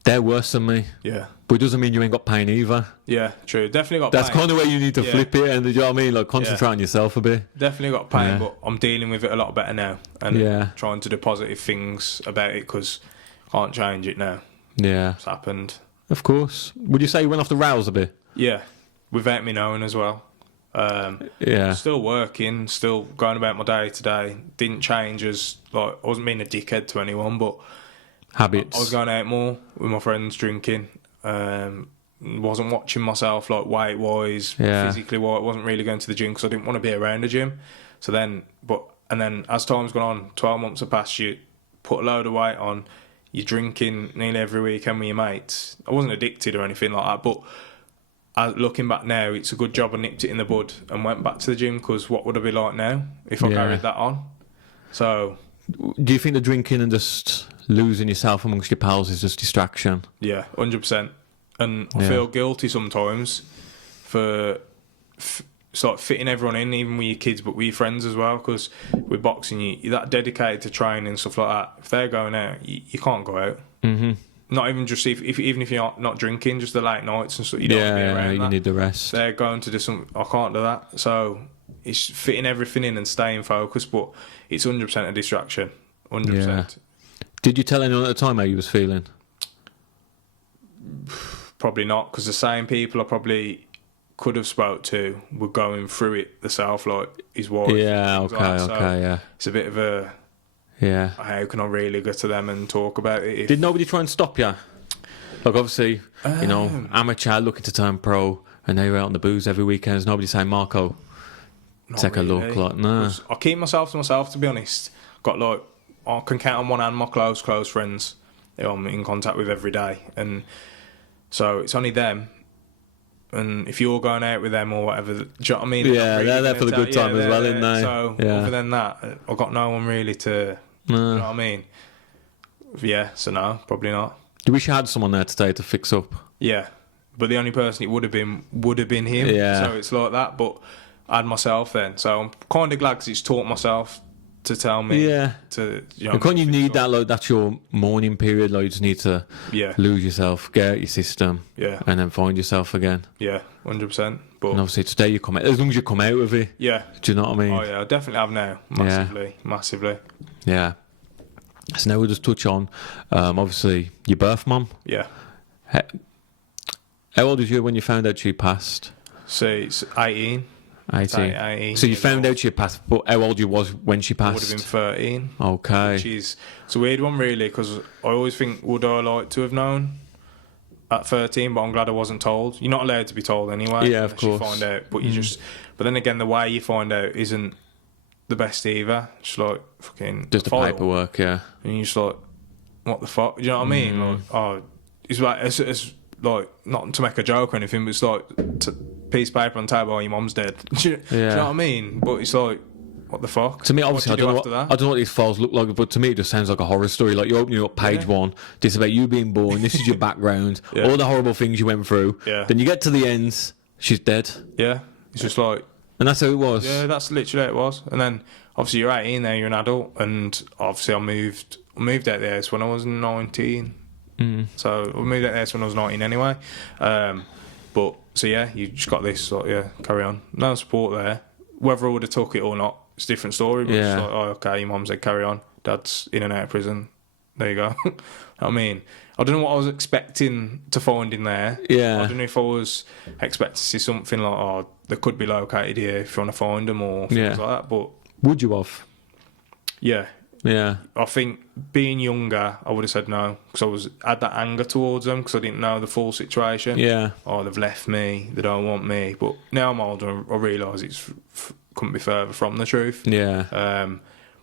they're worse than me. Yeah. But it doesn't mean you ain't got pain either. Yeah, true. Definitely got That's pain. kind of where you need to flip it, and you know what I mean? Like, concentrate on yourself a bit. Definitely got pain, but I'm dealing with it a lot better now. And trying to do positive things about it because I can't change it now. Yeah. It's happened. Of course. Would you say you went off the rails a bit? Yeah. Without me knowing as well. Still working, still going about my day to day. Didn't change as, like, I wasn't being a dickhead to anyone, but habits. I was going out more with my friends, drinking. Wasn't watching myself, like, weight wise, physically wise. I wasn't really going to the gym because I didn't want to be around the gym. So then, and then as time's gone on, 12 months have passed, you put a load of weight on, you're drinking nearly every weekend with your mates. I wasn't addicted or anything like that, but looking back now, it's a good job I nipped it in the bud and went back to the gym because what would I be like now if I carried that on? So, do you think the drinking and just losing yourself amongst your pals is just distraction? Yeah, 100%. And I feel guilty sometimes for sort of fitting everyone in, even with your kids, but with your friends as well, because with boxing, you're that dedicated to training and stuff like that. If they're going out, you can't go out. Mm-hmm. Not even just even if you're not drinking, just the late nights and stuff. You don't want to be around that. You need the rest. They're going to do something. I can't do that. So it's fitting everything in and staying focused, but it's 100% a distraction. 100%. Yeah. Did you tell anyone at the time how you was feeling? Probably not, because the same people I probably could have spoke to were going through it themselves, like his wife. Yeah, okay. It's a bit of a... Yeah. How can I really go to them and talk about it? Did nobody try and stop you? Like, obviously, you know, amateur looking to turn pro, and now you're out on the booze every weekend. There's nobody saying, Marco, take a look. Like, no. I keep myself to myself, to be honest. Got, like, I can count on one hand my close friends who I'm in contact with every day, and so it's only them. And if you're going out with them or whatever, do you know what I mean? Yeah, they're there for the good time as well, aren't they? So other than that, I've got no one really to. You know what I mean? Yeah, so no, probably not. Do you wish you had someone there today to fix up? Yeah, but the only person it would have been him. Yeah. So it's like that. But I had myself then, so I'm kind of glad because it's taught myself to tell me. Yeah. To can't you need that? Like that's your mourning period. Like you just need to lose yourself, get out your system, and then find yourself again. Yeah, 100%. But and obviously today you come out, as long as you come out of it. Yeah. Do you know what I mean? Oh yeah, I definitely have now. Massively. Yeah. So now we'll just touch on, obviously, your birth mum. Yeah. How old was you when you found out she passed? So it's 18. 18. So you found out she passed, but how old you was when she passed? I would have been 13. Okay. Which is it's a weird one, really, because I always think, would I like to have known at 13? But I'm glad I wasn't told. You're not allowed to be told anyway. Yeah, of course. You find out, but you just. But then again, the way you find out isn't the best either. Just like fucking. Just the paperwork, yeah. And you're just like, what the fuck? Do you know what I mean? Like, it's like it's like not to make a joke or anything, but it's like piece of paper on the table, oh, your mum's dead. Do you know what I mean? But it's like, what the fuck? To me, obviously, I don't know what these files look like, but to me, it just sounds like a horror story. Like, you're opening up page one, this is about you being born, this is your background, all the horrible things you went through. Yeah. Then you get to the end, she's dead. Yeah. It's just like... And that's how it was. Yeah, that's literally how it was. And then, obviously, you're 18 now, you're an adult, and obviously I moved out the house when I was 19. So I moved out the house when I was 19 anyway. But, so yeah, you just got this, like, yeah, carry on. No support there. Whether I would have took it or not, it's a different story. But it's like, oh, okay, your mum said carry on. Dad's in and out of prison. There you go. I mean, I don't know what I was expecting to find in there. Yeah. I don't know if I was expecting to see something like, oh, they could be located here if you want to find them or things like that. But would you have? Yeah. Yeah. I think being younger, I would have said no because I had that anger towards them because I didn't know the full situation. Yeah. Oh, they've left me. They don't want me. But now I'm older, I realise it's couldn't be further from the truth. Yeah.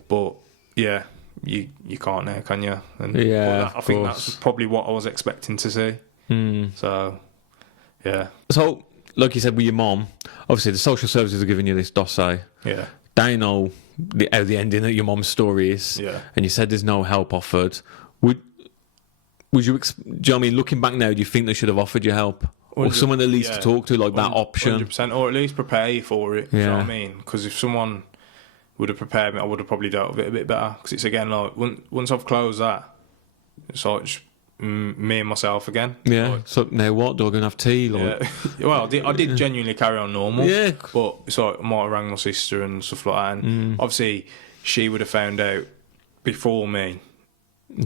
But yeah, you can't now, can you? And I think that's probably what I was expecting to see. So yeah. So, like you said with your mom, obviously the social services are giving you this dossier. Yeah. They know how the ending of your mom's story is. Yeah. And you said there's no help offered. Would you? Do you know what I mean? Looking back now, do you think they should have offered you help? Or someone at least to talk to, like that option? 100%, or at least prepare you for it. Do you know what I mean? Because if someone would have prepared me, I would have probably dealt with it a bit better. Because it's again like once I've closed that, it's like just me and myself again. Yeah. Like, so now what? Do I go and have tea? Like? Yeah. Well, I did genuinely carry on normal. Yeah. But it's like I might have rang my sister and stuff like that. And obviously she would have found out before me.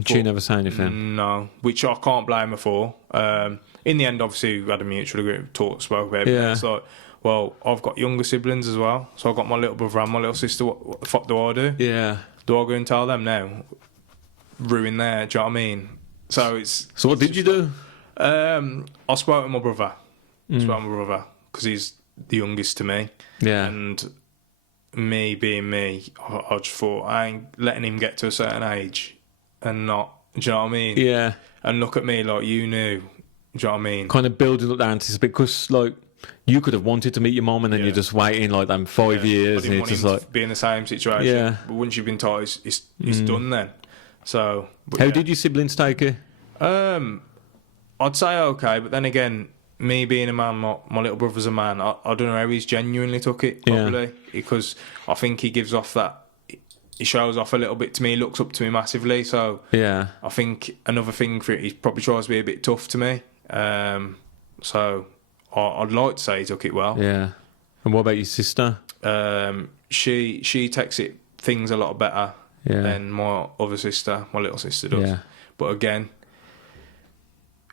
She never said anything. No, which I can't blame her for. In the end, obviously, we had a mutual agreement, spoke about it. Yeah. It's like, well, I've got younger siblings as well. So I've got my little brother and my little sister. What the fuck do I do? Yeah. Do I go and tell them now? Ruin their, do you know what I mean? So it's... So what did you do? I spoke to my brother. Because he's the youngest to me. Yeah. And me being me, I just thought, I ain't letting him get to a certain age and not, do you know what I mean? Yeah. And look at me like you knew. Do you know what I mean? Kind of building up that anticipation because, like, you could have wanted to meet your mum and then you're just waiting like them 5 years and it's just like to be in the same situation. Yeah. But once you've been taught, it's done then. So. How did your siblings take it? I'd say okay, but then again, me being a man, my little brother's a man. I don't know how he's genuinely took it probably because I think he gives off that. He shows off a little bit to me, looks up to me massively. So yeah, I think another thing for it, he probably tries to be a bit tough to me. So I'd like to say he took it well. Yeah. And what about your sister? She takes things a lot better than my other sister, my little sister does. Yeah. But again,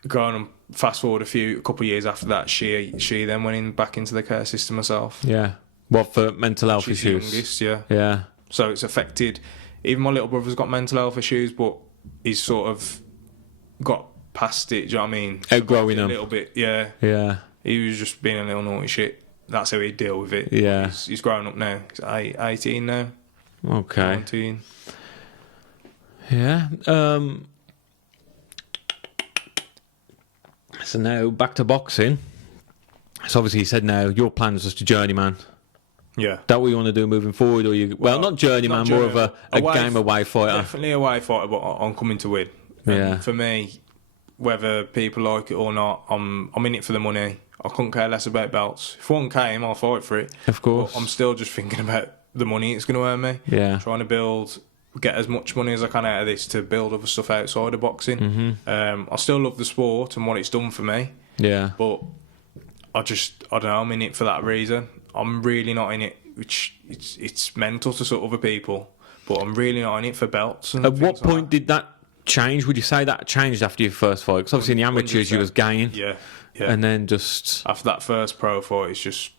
going on fast forward a couple of years after that, she then went back into the care system herself. Yeah. What for mental health She's issues? The youngest, yeah. Yeah. So it's affected. Even my little brother's got mental health issues, but he's sort of got past it. Do you know what I mean? Outgrowing them a little bit. Yeah. Yeah. He was just being a little naughty shit. That's how he'd deal with it. Yeah. He's grown up now. He's 18 now. Okay. 19. Yeah. So now back to boxing. So obviously you said now your plan is just a journeyman. Yeah. That what you want to do moving forward, or you? Well, not journeyman, more of a game away fighter. Definitely a away fighter, but I'm coming to win. Yeah. For me, whether people like it or not, I'm in it for the money. I couldn't care less about belts. If one came, I'll fight for it. Of course. But I'm still just thinking about the money it's going to earn me. Yeah. Trying to get as much money as I can out of this to build other stuff outside of boxing. I still love the sport and what it's done for me. Yeah. But I don't know, I'm in it for that reason. I'm really not in it, which it's mental to sort of other people, but I'm really not in it for belts. And At what point did that change? Would you say that changed after your first fight? Because obviously in the amateurs 100%. you was gaining. Yeah. And then just... After that first pro fight, it's just...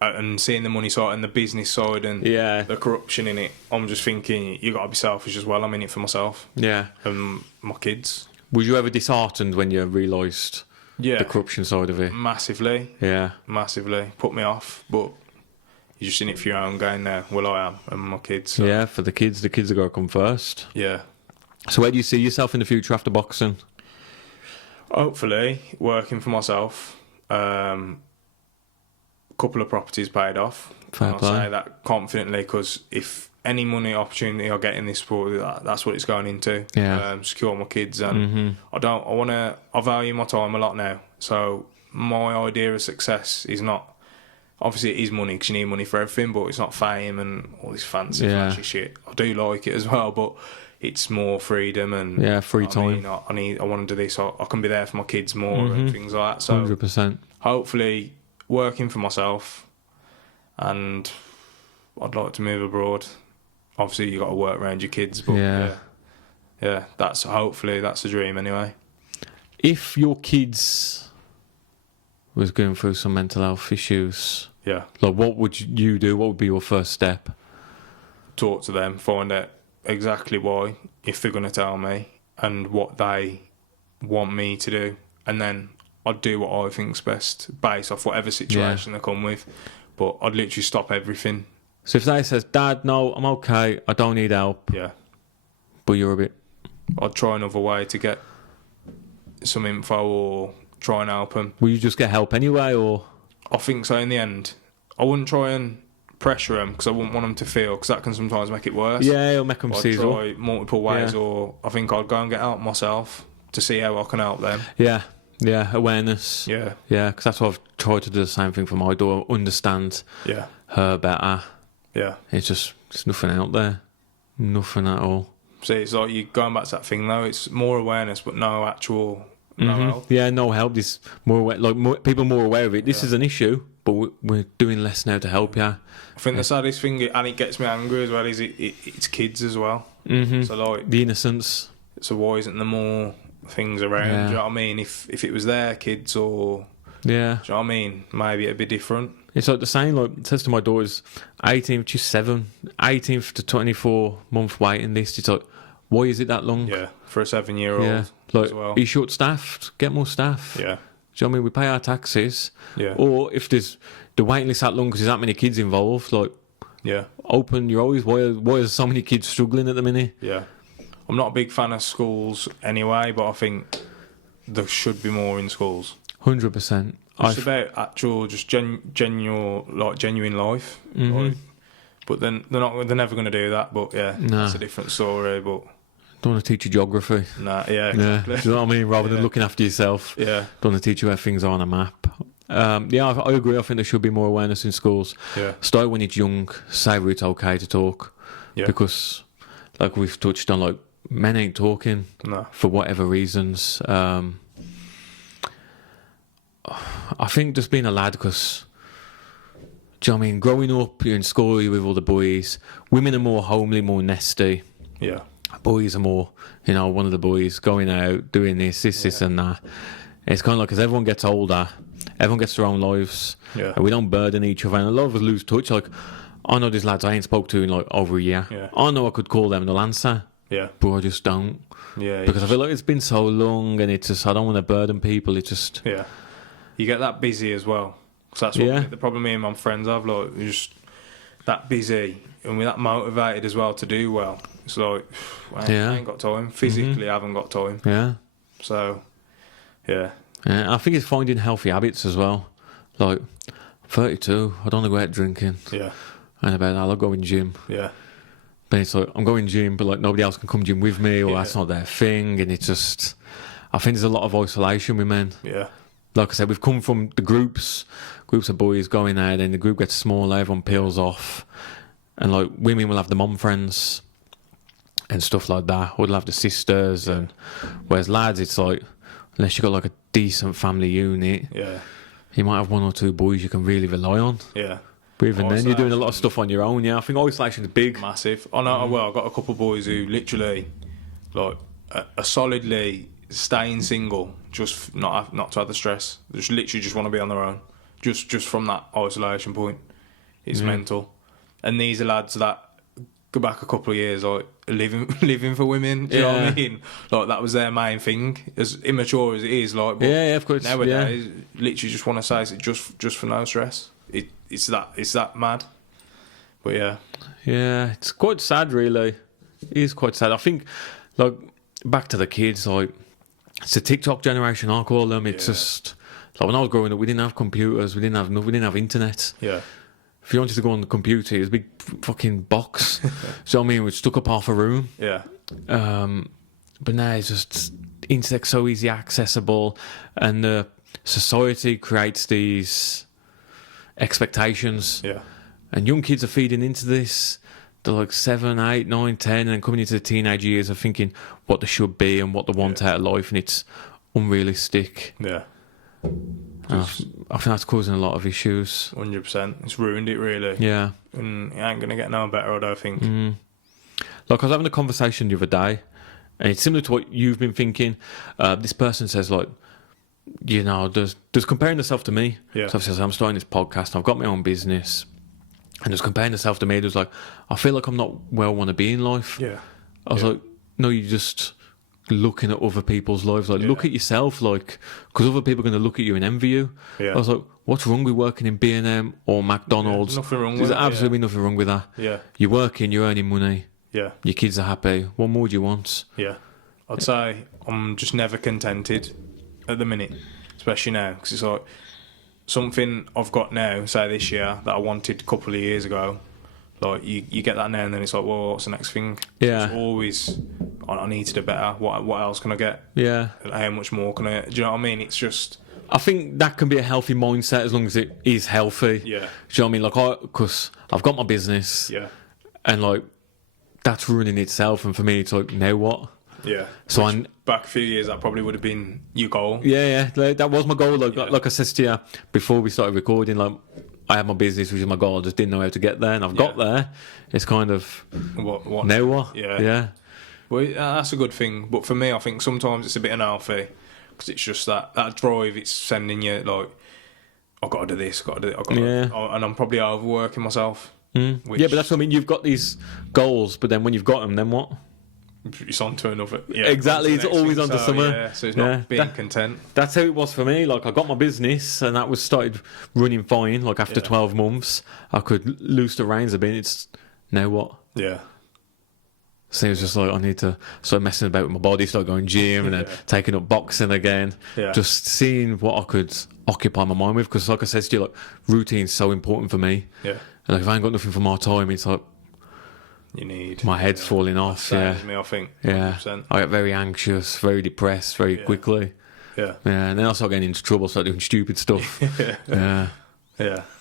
And seeing the money side and the business side and the corruption in it, I'm just thinking, you got to be selfish as well. I'm in it for myself. Yeah. And my kids. Was you ever disheartened when you realised the corruption side of it? Massively. Yeah. Massively. Put me off, but you're just in it for your own gain now. Well, I am, and my kids. So. Yeah, for the kids are going to come first. Yeah. So where do you see yourself in the future after boxing? Hopefully, working for myself. Couple of properties paid off. Fair play. I say that confidently because if any money opportunity I get in this sport, that's what it's going into. Yeah. Secure my kids, and I value my time a lot now. So my idea of success is not, obviously it is money because you need money for everything, but it's not fame and all this fancy flashy shit. I do like it as well, but it's more freedom and free time. I want to do this. I can be there for my kids more and things like that. So 100%. hopefully working for myself, and I'd like to move abroad. Obviously you got to work around your kids, but yeah, that's the dream anyway. If your kids was going through some mental health issues, like what would you do? What would be your first step? Talk to them, find out exactly why, if they're going to tell me, and what they want me to do, and then I'd do what I think's best based off whatever situation they come with. But I'd literally stop everything. So if they says, Dad, no, I'm okay, I don't need help. Yeah. But you're a bit... I'd try another way to get some info or try and help them. Will you just get help anyway, or...? I think so in the end. I wouldn't try and pressure them because I wouldn't want them to feel, because that can sometimes make it worse. Yeah, it'll make them see. I'd try multiple ways, or I think I'd go and get help myself to see how I can help them. Yeah. Yeah, awareness. Yeah. Yeah, because that's what I've tried to do the same thing for my daughter. Understand her better. Yeah. It's just, there's nothing out there. Nothing at all. See, it's like you going back to that thing though, it's more awareness but no actual no help. Yeah, no help. This more aware, people more aware of it. This is an issue, but we're doing less now to help you. I think the saddest thing, and it gets me angry as well, is it's kids as well. So like the innocence. So why isn't there more things around? Do you know what I mean? If it was their kids, or do you know what I mean? Maybe it'd be different. It's like the same. Like it says to my daughters, 18th, she's 7, 18th to 24 month waiting list. It's like, why is it that long? Yeah, for a 7-year-old. Yeah, like as well. Be short staffed, get more staff. Yeah. Do you know what I mean? We pay our taxes. Yeah. Or if there's the waiting list that long because there's that many kids involved, like open your eyes. Why are so many kids struggling at the minute? Yeah. I'm not a big fan of schools anyway, but I think there should be more in schools. 100%. It's about actual, just genuine life. Like, but then they're never going to do that. But that's a different story. But don't want to teach you geography. Nah, exactly. Do you know what I mean? Rather than looking after yourself. Yeah. Don't want to teach you where things are on a map. I agree. I think there should be more awareness in schools. Yeah. Start when it's young. Say where it's okay to talk. Yeah. Because, like we've touched on, like men ain't talking for whatever reasons. I think just being a lad, because, do you know what I mean? Growing up, you're in school, you're with all the boys. Women are more homely, more nesty. Yeah. Boys are more, one of the boys going out, doing this and that. It's kind of like, as everyone gets older, everyone gets their own lives. Yeah. And we don't burden each other. And a lot of us lose touch. Like, I know these lads I ain't spoke to in like over a year. Yeah. I know I could call them and they'll answer. Yeah. But I just don't. Yeah. Because I feel like it's been so long and it's just, I don't want to burden people. It's just... Yeah. You get that busy as well. Because that's what the problem me and my friends have. Like, we're just that busy and we're that motivated as well to do well. It's like, I ain't got time. Physically, I haven't got time. Yeah. So, yeah. I think it's finding healthy habits as well. Like, I'm 32, I don't want to go out drinking. Yeah. And about that, I'll go in gym. Yeah. But it's like, I'm going gym, but like nobody else can come gym with me, or that's not their thing. And it's just, I think there's a lot of isolation with men. Yeah. Like I said, we've come from the groups of boys going out, and the group gets smaller, everyone peels off. And like, women will have the mom friends and stuff like that, or they'll have the sisters. And whereas lads, it's like, unless you've got like a decent family unit, you might have one or two boys you can really rely on. Yeah. But even then, you're doing a lot of stuff on your own. Yeah, I think isolation is big. Massive. I know. Well, I've got a couple of boys who literally, like, are solidly staying single, just not to have the stress. They just literally just want to be on their own. Just from that isolation point, it's mental. And these are lads that go back a couple of years, like living for women. Do you know what I mean? Like, that was their main thing. As immature as it is, like, but of course. nowadays, literally just want to say it just for no stress. It's that mad. But yeah, it's quite sad, really. It is quite sad. I think, like, back to the kids, like, it's the TikTok generation, I call them. It's just like, when I was growing up, we didn't have computers, we didn't have internet. Yeah. If you wanted to go on the computer, it was a big fucking box. So I mean, we stuck up half a room. Yeah. But now it's just internet's so easy accessible, and the society creates these expectations. Yeah. And young kids are feeding into this. They're like 7, 8, 9, 10, and then coming into the teenage years of thinking what they should be and what they want out of life, and it's unrealistic. Yeah. I think that's causing a lot of issues. 100%. It's ruined it, really. Yeah. And it ain't going to get no better, I don't think. Like, I was having a conversation the other day, and it's similar to what you've been thinking. This person says, like, you know, does comparing herself to me. Yeah. So obviously, I'm starting this podcast, and I've got my own business, and just comparing herself to me, there's like, I feel like I'm not where I want to be in life. Yeah. I was like, no, you're just looking at other people's lives. Like, look at yourself, like, because other people are going to look at you and envy you. Yeah. I was like, what's wrong with working in B&M or McDonald's? Nothing wrong with There's that. absolutely nothing wrong with that. Yeah. You're working, you're earning money. Yeah. Your kids are happy. What more do you want? Yeah. I'd say I'm just never contented at the minute, especially now, because it's like something I've got now, say this year, that I wanted a couple of years ago. Like, you get that now, and then it's like, well, what's the next thing? Yeah. It's always, I need to do better. What else can I get? Yeah. How much more can I? Do you know what I mean? It's just, I think that can be a healthy mindset as long as it is healthy. Yeah. Do you know what I mean? Like, because I've got my business. Yeah. And like, that's ruining itself. And for me, it's like, now what? Yeah. So back a few years, that probably would have been your goal. Yeah. Like, that was my goal. Like I said to you before we started recording, like, I had my business, which is my goal. I just didn't know how to get there, and I've got there. It's kind of what now what? Yeah. Well, that's a good thing. But for me, I think sometimes it's a bit unhealthy, because it's just that drive. It's sending you like, I've got to do this, got to do it, and I'm probably overworking myself. Yeah, but that's what I mean. You've got these goals, but then when you've got them, then what? It's on to another. Yeah, exactly, it's always on to summer. Yeah, so it's not being content. That's how it was for me. Like, I got my business, and that was started running fine. Like, after 12 months, I could loose the reins a bit. It's now what? Yeah. So it was just like, I need to start messing about with my body, start going gym, and then taking up boxing again. Yeah. Just seeing what I could occupy my mind with, because like I said to you, like, routine's so important for me. Yeah. And like, if I ain't got nothing for my time, it's like, you need, my head's falling off. That's me, I think. 100%. I get very anxious, very depressed very quickly. Yeah. And then I start getting into trouble, start doing stupid stuff. Yeah,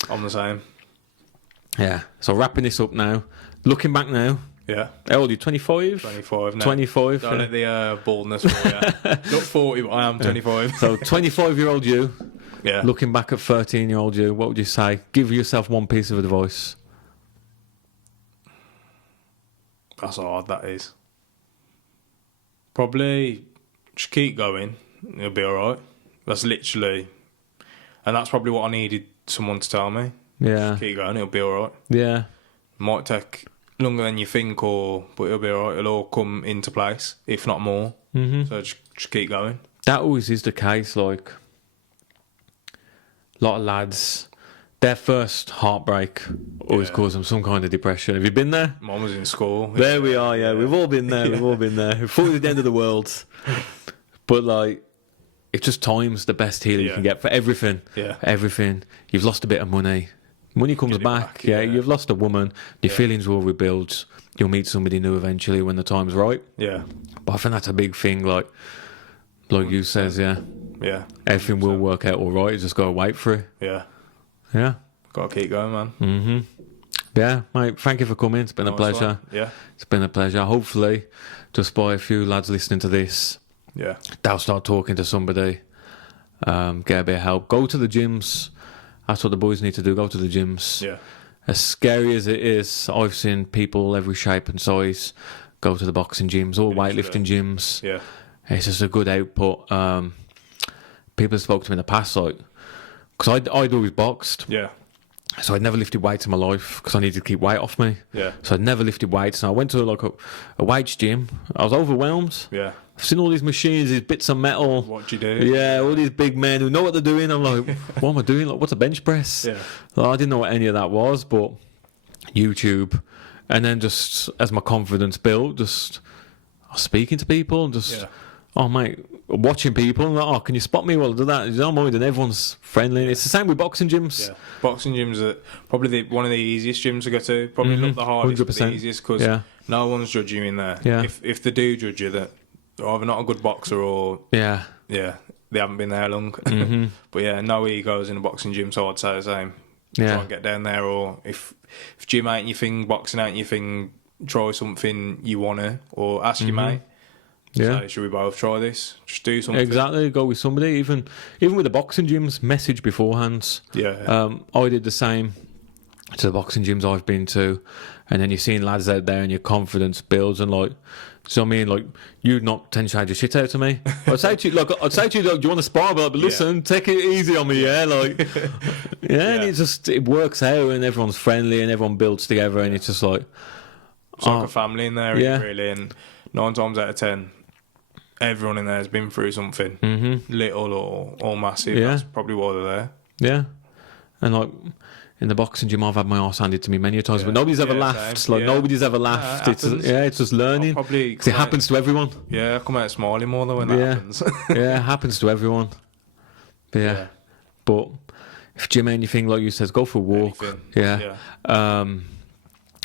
I'm the same. Yeah. So wrapping this up now, looking back now. Yeah. How old are you? 25? 25 now. 25. Don't let the baldness for you. Not 40, but I am 25. So 25-year-old you. Yeah. Looking back at 13-year-old you, what would you say? Give yourself one piece of advice. That's hard, that is. Probably just keep going. It'll be alright. That's literally... And that's probably what I needed someone to tell me. Yeah. Just keep going, it'll be alright. Yeah. Might take longer than you think, but it'll be alright. It'll all come into place, if not more. Mm-hmm. So just keep going. That always is the case. Like, a lot of lads, their first heartbreak always caused them some kind of depression. Have you been there? Mum was in school. There we are, yeah. We've all been there. We've all been there. We thought it was the end of the world. But, like, it's just time's the best healing you can get for everything. Yeah. Everything. You've lost a bit of money. Money comes back. Yeah. You've lost a woman. Your feelings will rebuild. You'll meet somebody new eventually when the time's right. Yeah. But I think that's a big thing, like you says, yeah. Yeah. Everything will work out all right. You just got to wait for it. Yeah. Yeah. Got to keep going, man. Mm-hmm. Yeah, mate, thank you for coming. It's been a pleasure. One. Yeah. It's been a pleasure. Hopefully, just by a few lads listening to this, they'll start talking to somebody, get a bit of help. Go to the gyms. That's what the boys need to do. Go to the gyms. Yeah. As scary as it is, I've seen people every shape and size go to the boxing gyms or weightlifting gyms. Yeah. It's just a good output. People have spoke to me in the past, like, because I'd always boxed. Yeah. So I'd never lifted weights in my life because I needed to keep weight off me. Yeah. So I'd never lifted weights. And I went to like a weights gym. I was overwhelmed. Yeah. I've seen all these machines, these bits of metal. What do you do? Yeah, all these big men who know what they're doing. I'm like, what am I doing? Like, what's a bench press? Yeah. Like, I didn't know what any of that was, but YouTube. And then just as my confidence built, just I was speaking to people and just, oh, mate, watching people. And like, oh, can you spot me while I do that? You know, and everyone's friendly. It's the same with boxing gyms. Yeah. Boxing gyms are probably one of the easiest gyms to go to. Probably not the hardest, but the easiest because no one's judging you in there. Yeah. If they do judge you, that they're either not a good boxer or they haven't been there long. But yeah, no egos in a boxing gym, so I'd say the same. Yeah. Try and get down there, or if gym ain't your thing, boxing ain't your thing, try something you wanna, or ask your mate. Yeah. So, should we both try this? Just do something. Exactly. Go with somebody. Even with the boxing gyms, message beforehand. Yeah. I did the same to the boxing gyms I've been to, and then you're seeing lads out there, and your confidence builds, and like, so I mean, like, you'd not tension your shit out of me. I'd say to you, like, do you want to spar? But listen, take it easy on me, like, and it works out, and everyone's friendly, and everyone builds together, and it's just like, it's like a family in there, really, and 9 times out of 10. Everyone in there has been through something, little or massive. Yeah. That's probably why they're there. Yeah, and like in the boxing gym, I've had my arse handed to me many times, but nobody's ever laughed. Same. Like nobody's ever laughed. It's just learning. Because it happens to everyone. Yeah, I come out smiling more though when that happens. Yeah, it happens to everyone. But but if gym anything, like you said, go for a walk. Anything.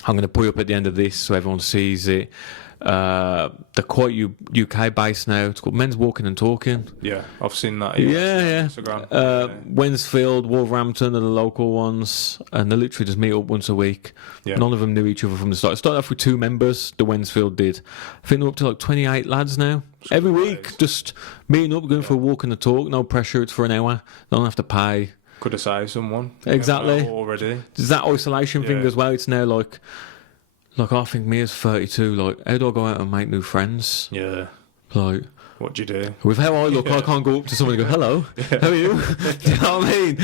I'm going to put it up at the end of this so everyone sees it. They're quite UK based now. It's called Men's Walking and Talking. Yeah, I've seen that. Instagram. Wensfield, Wolverhampton are the local ones, and they literally just meet up once a week. Yeah. None of them knew each other from the start. It started off with 2 members. The Wensfield did. I think they're up to like 28 lads now. Every week, just meeting up, going for a walk and a talk. No pressure. It's for an hour. They don't have to pay. Could have saved someone. Exactly. Already. There's that isolation thing as well. It's now like I think me as 32, like, how do I go out and make new friends? Yeah. Like, what do you do? With how I look, I can't go up to someone and go, hello, how are you? Do you know what I mean?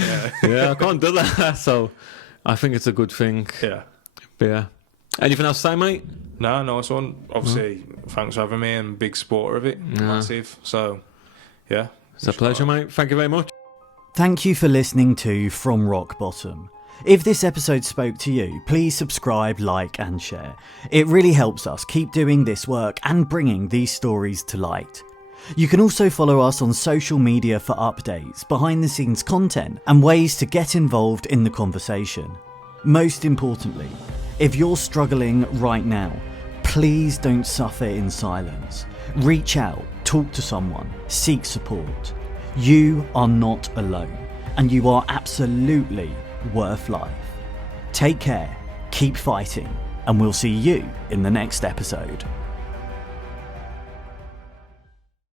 Yeah, I can't do that. So I think it's a good thing. Yeah. But yeah. Anything else to say, mate? No, nice one. Obviously, thanks for having me, and big supporter of it. Massive. So, yeah. It's a pleasure, mate. Thank you very much. Thank you for listening to From Rock Bottom. If this episode spoke to you, please subscribe, like and share. It really helps us keep doing this work and bringing these stories to light. You can also follow us on social media for updates, behind the scenes content and ways to get involved in the conversation. Most importantly, if you're struggling right now, please don't suffer in silence. Reach out, talk to someone, seek support. You are not alone, and you are absolutely worth life. Take care, keep fighting, and we'll see you in the next episode.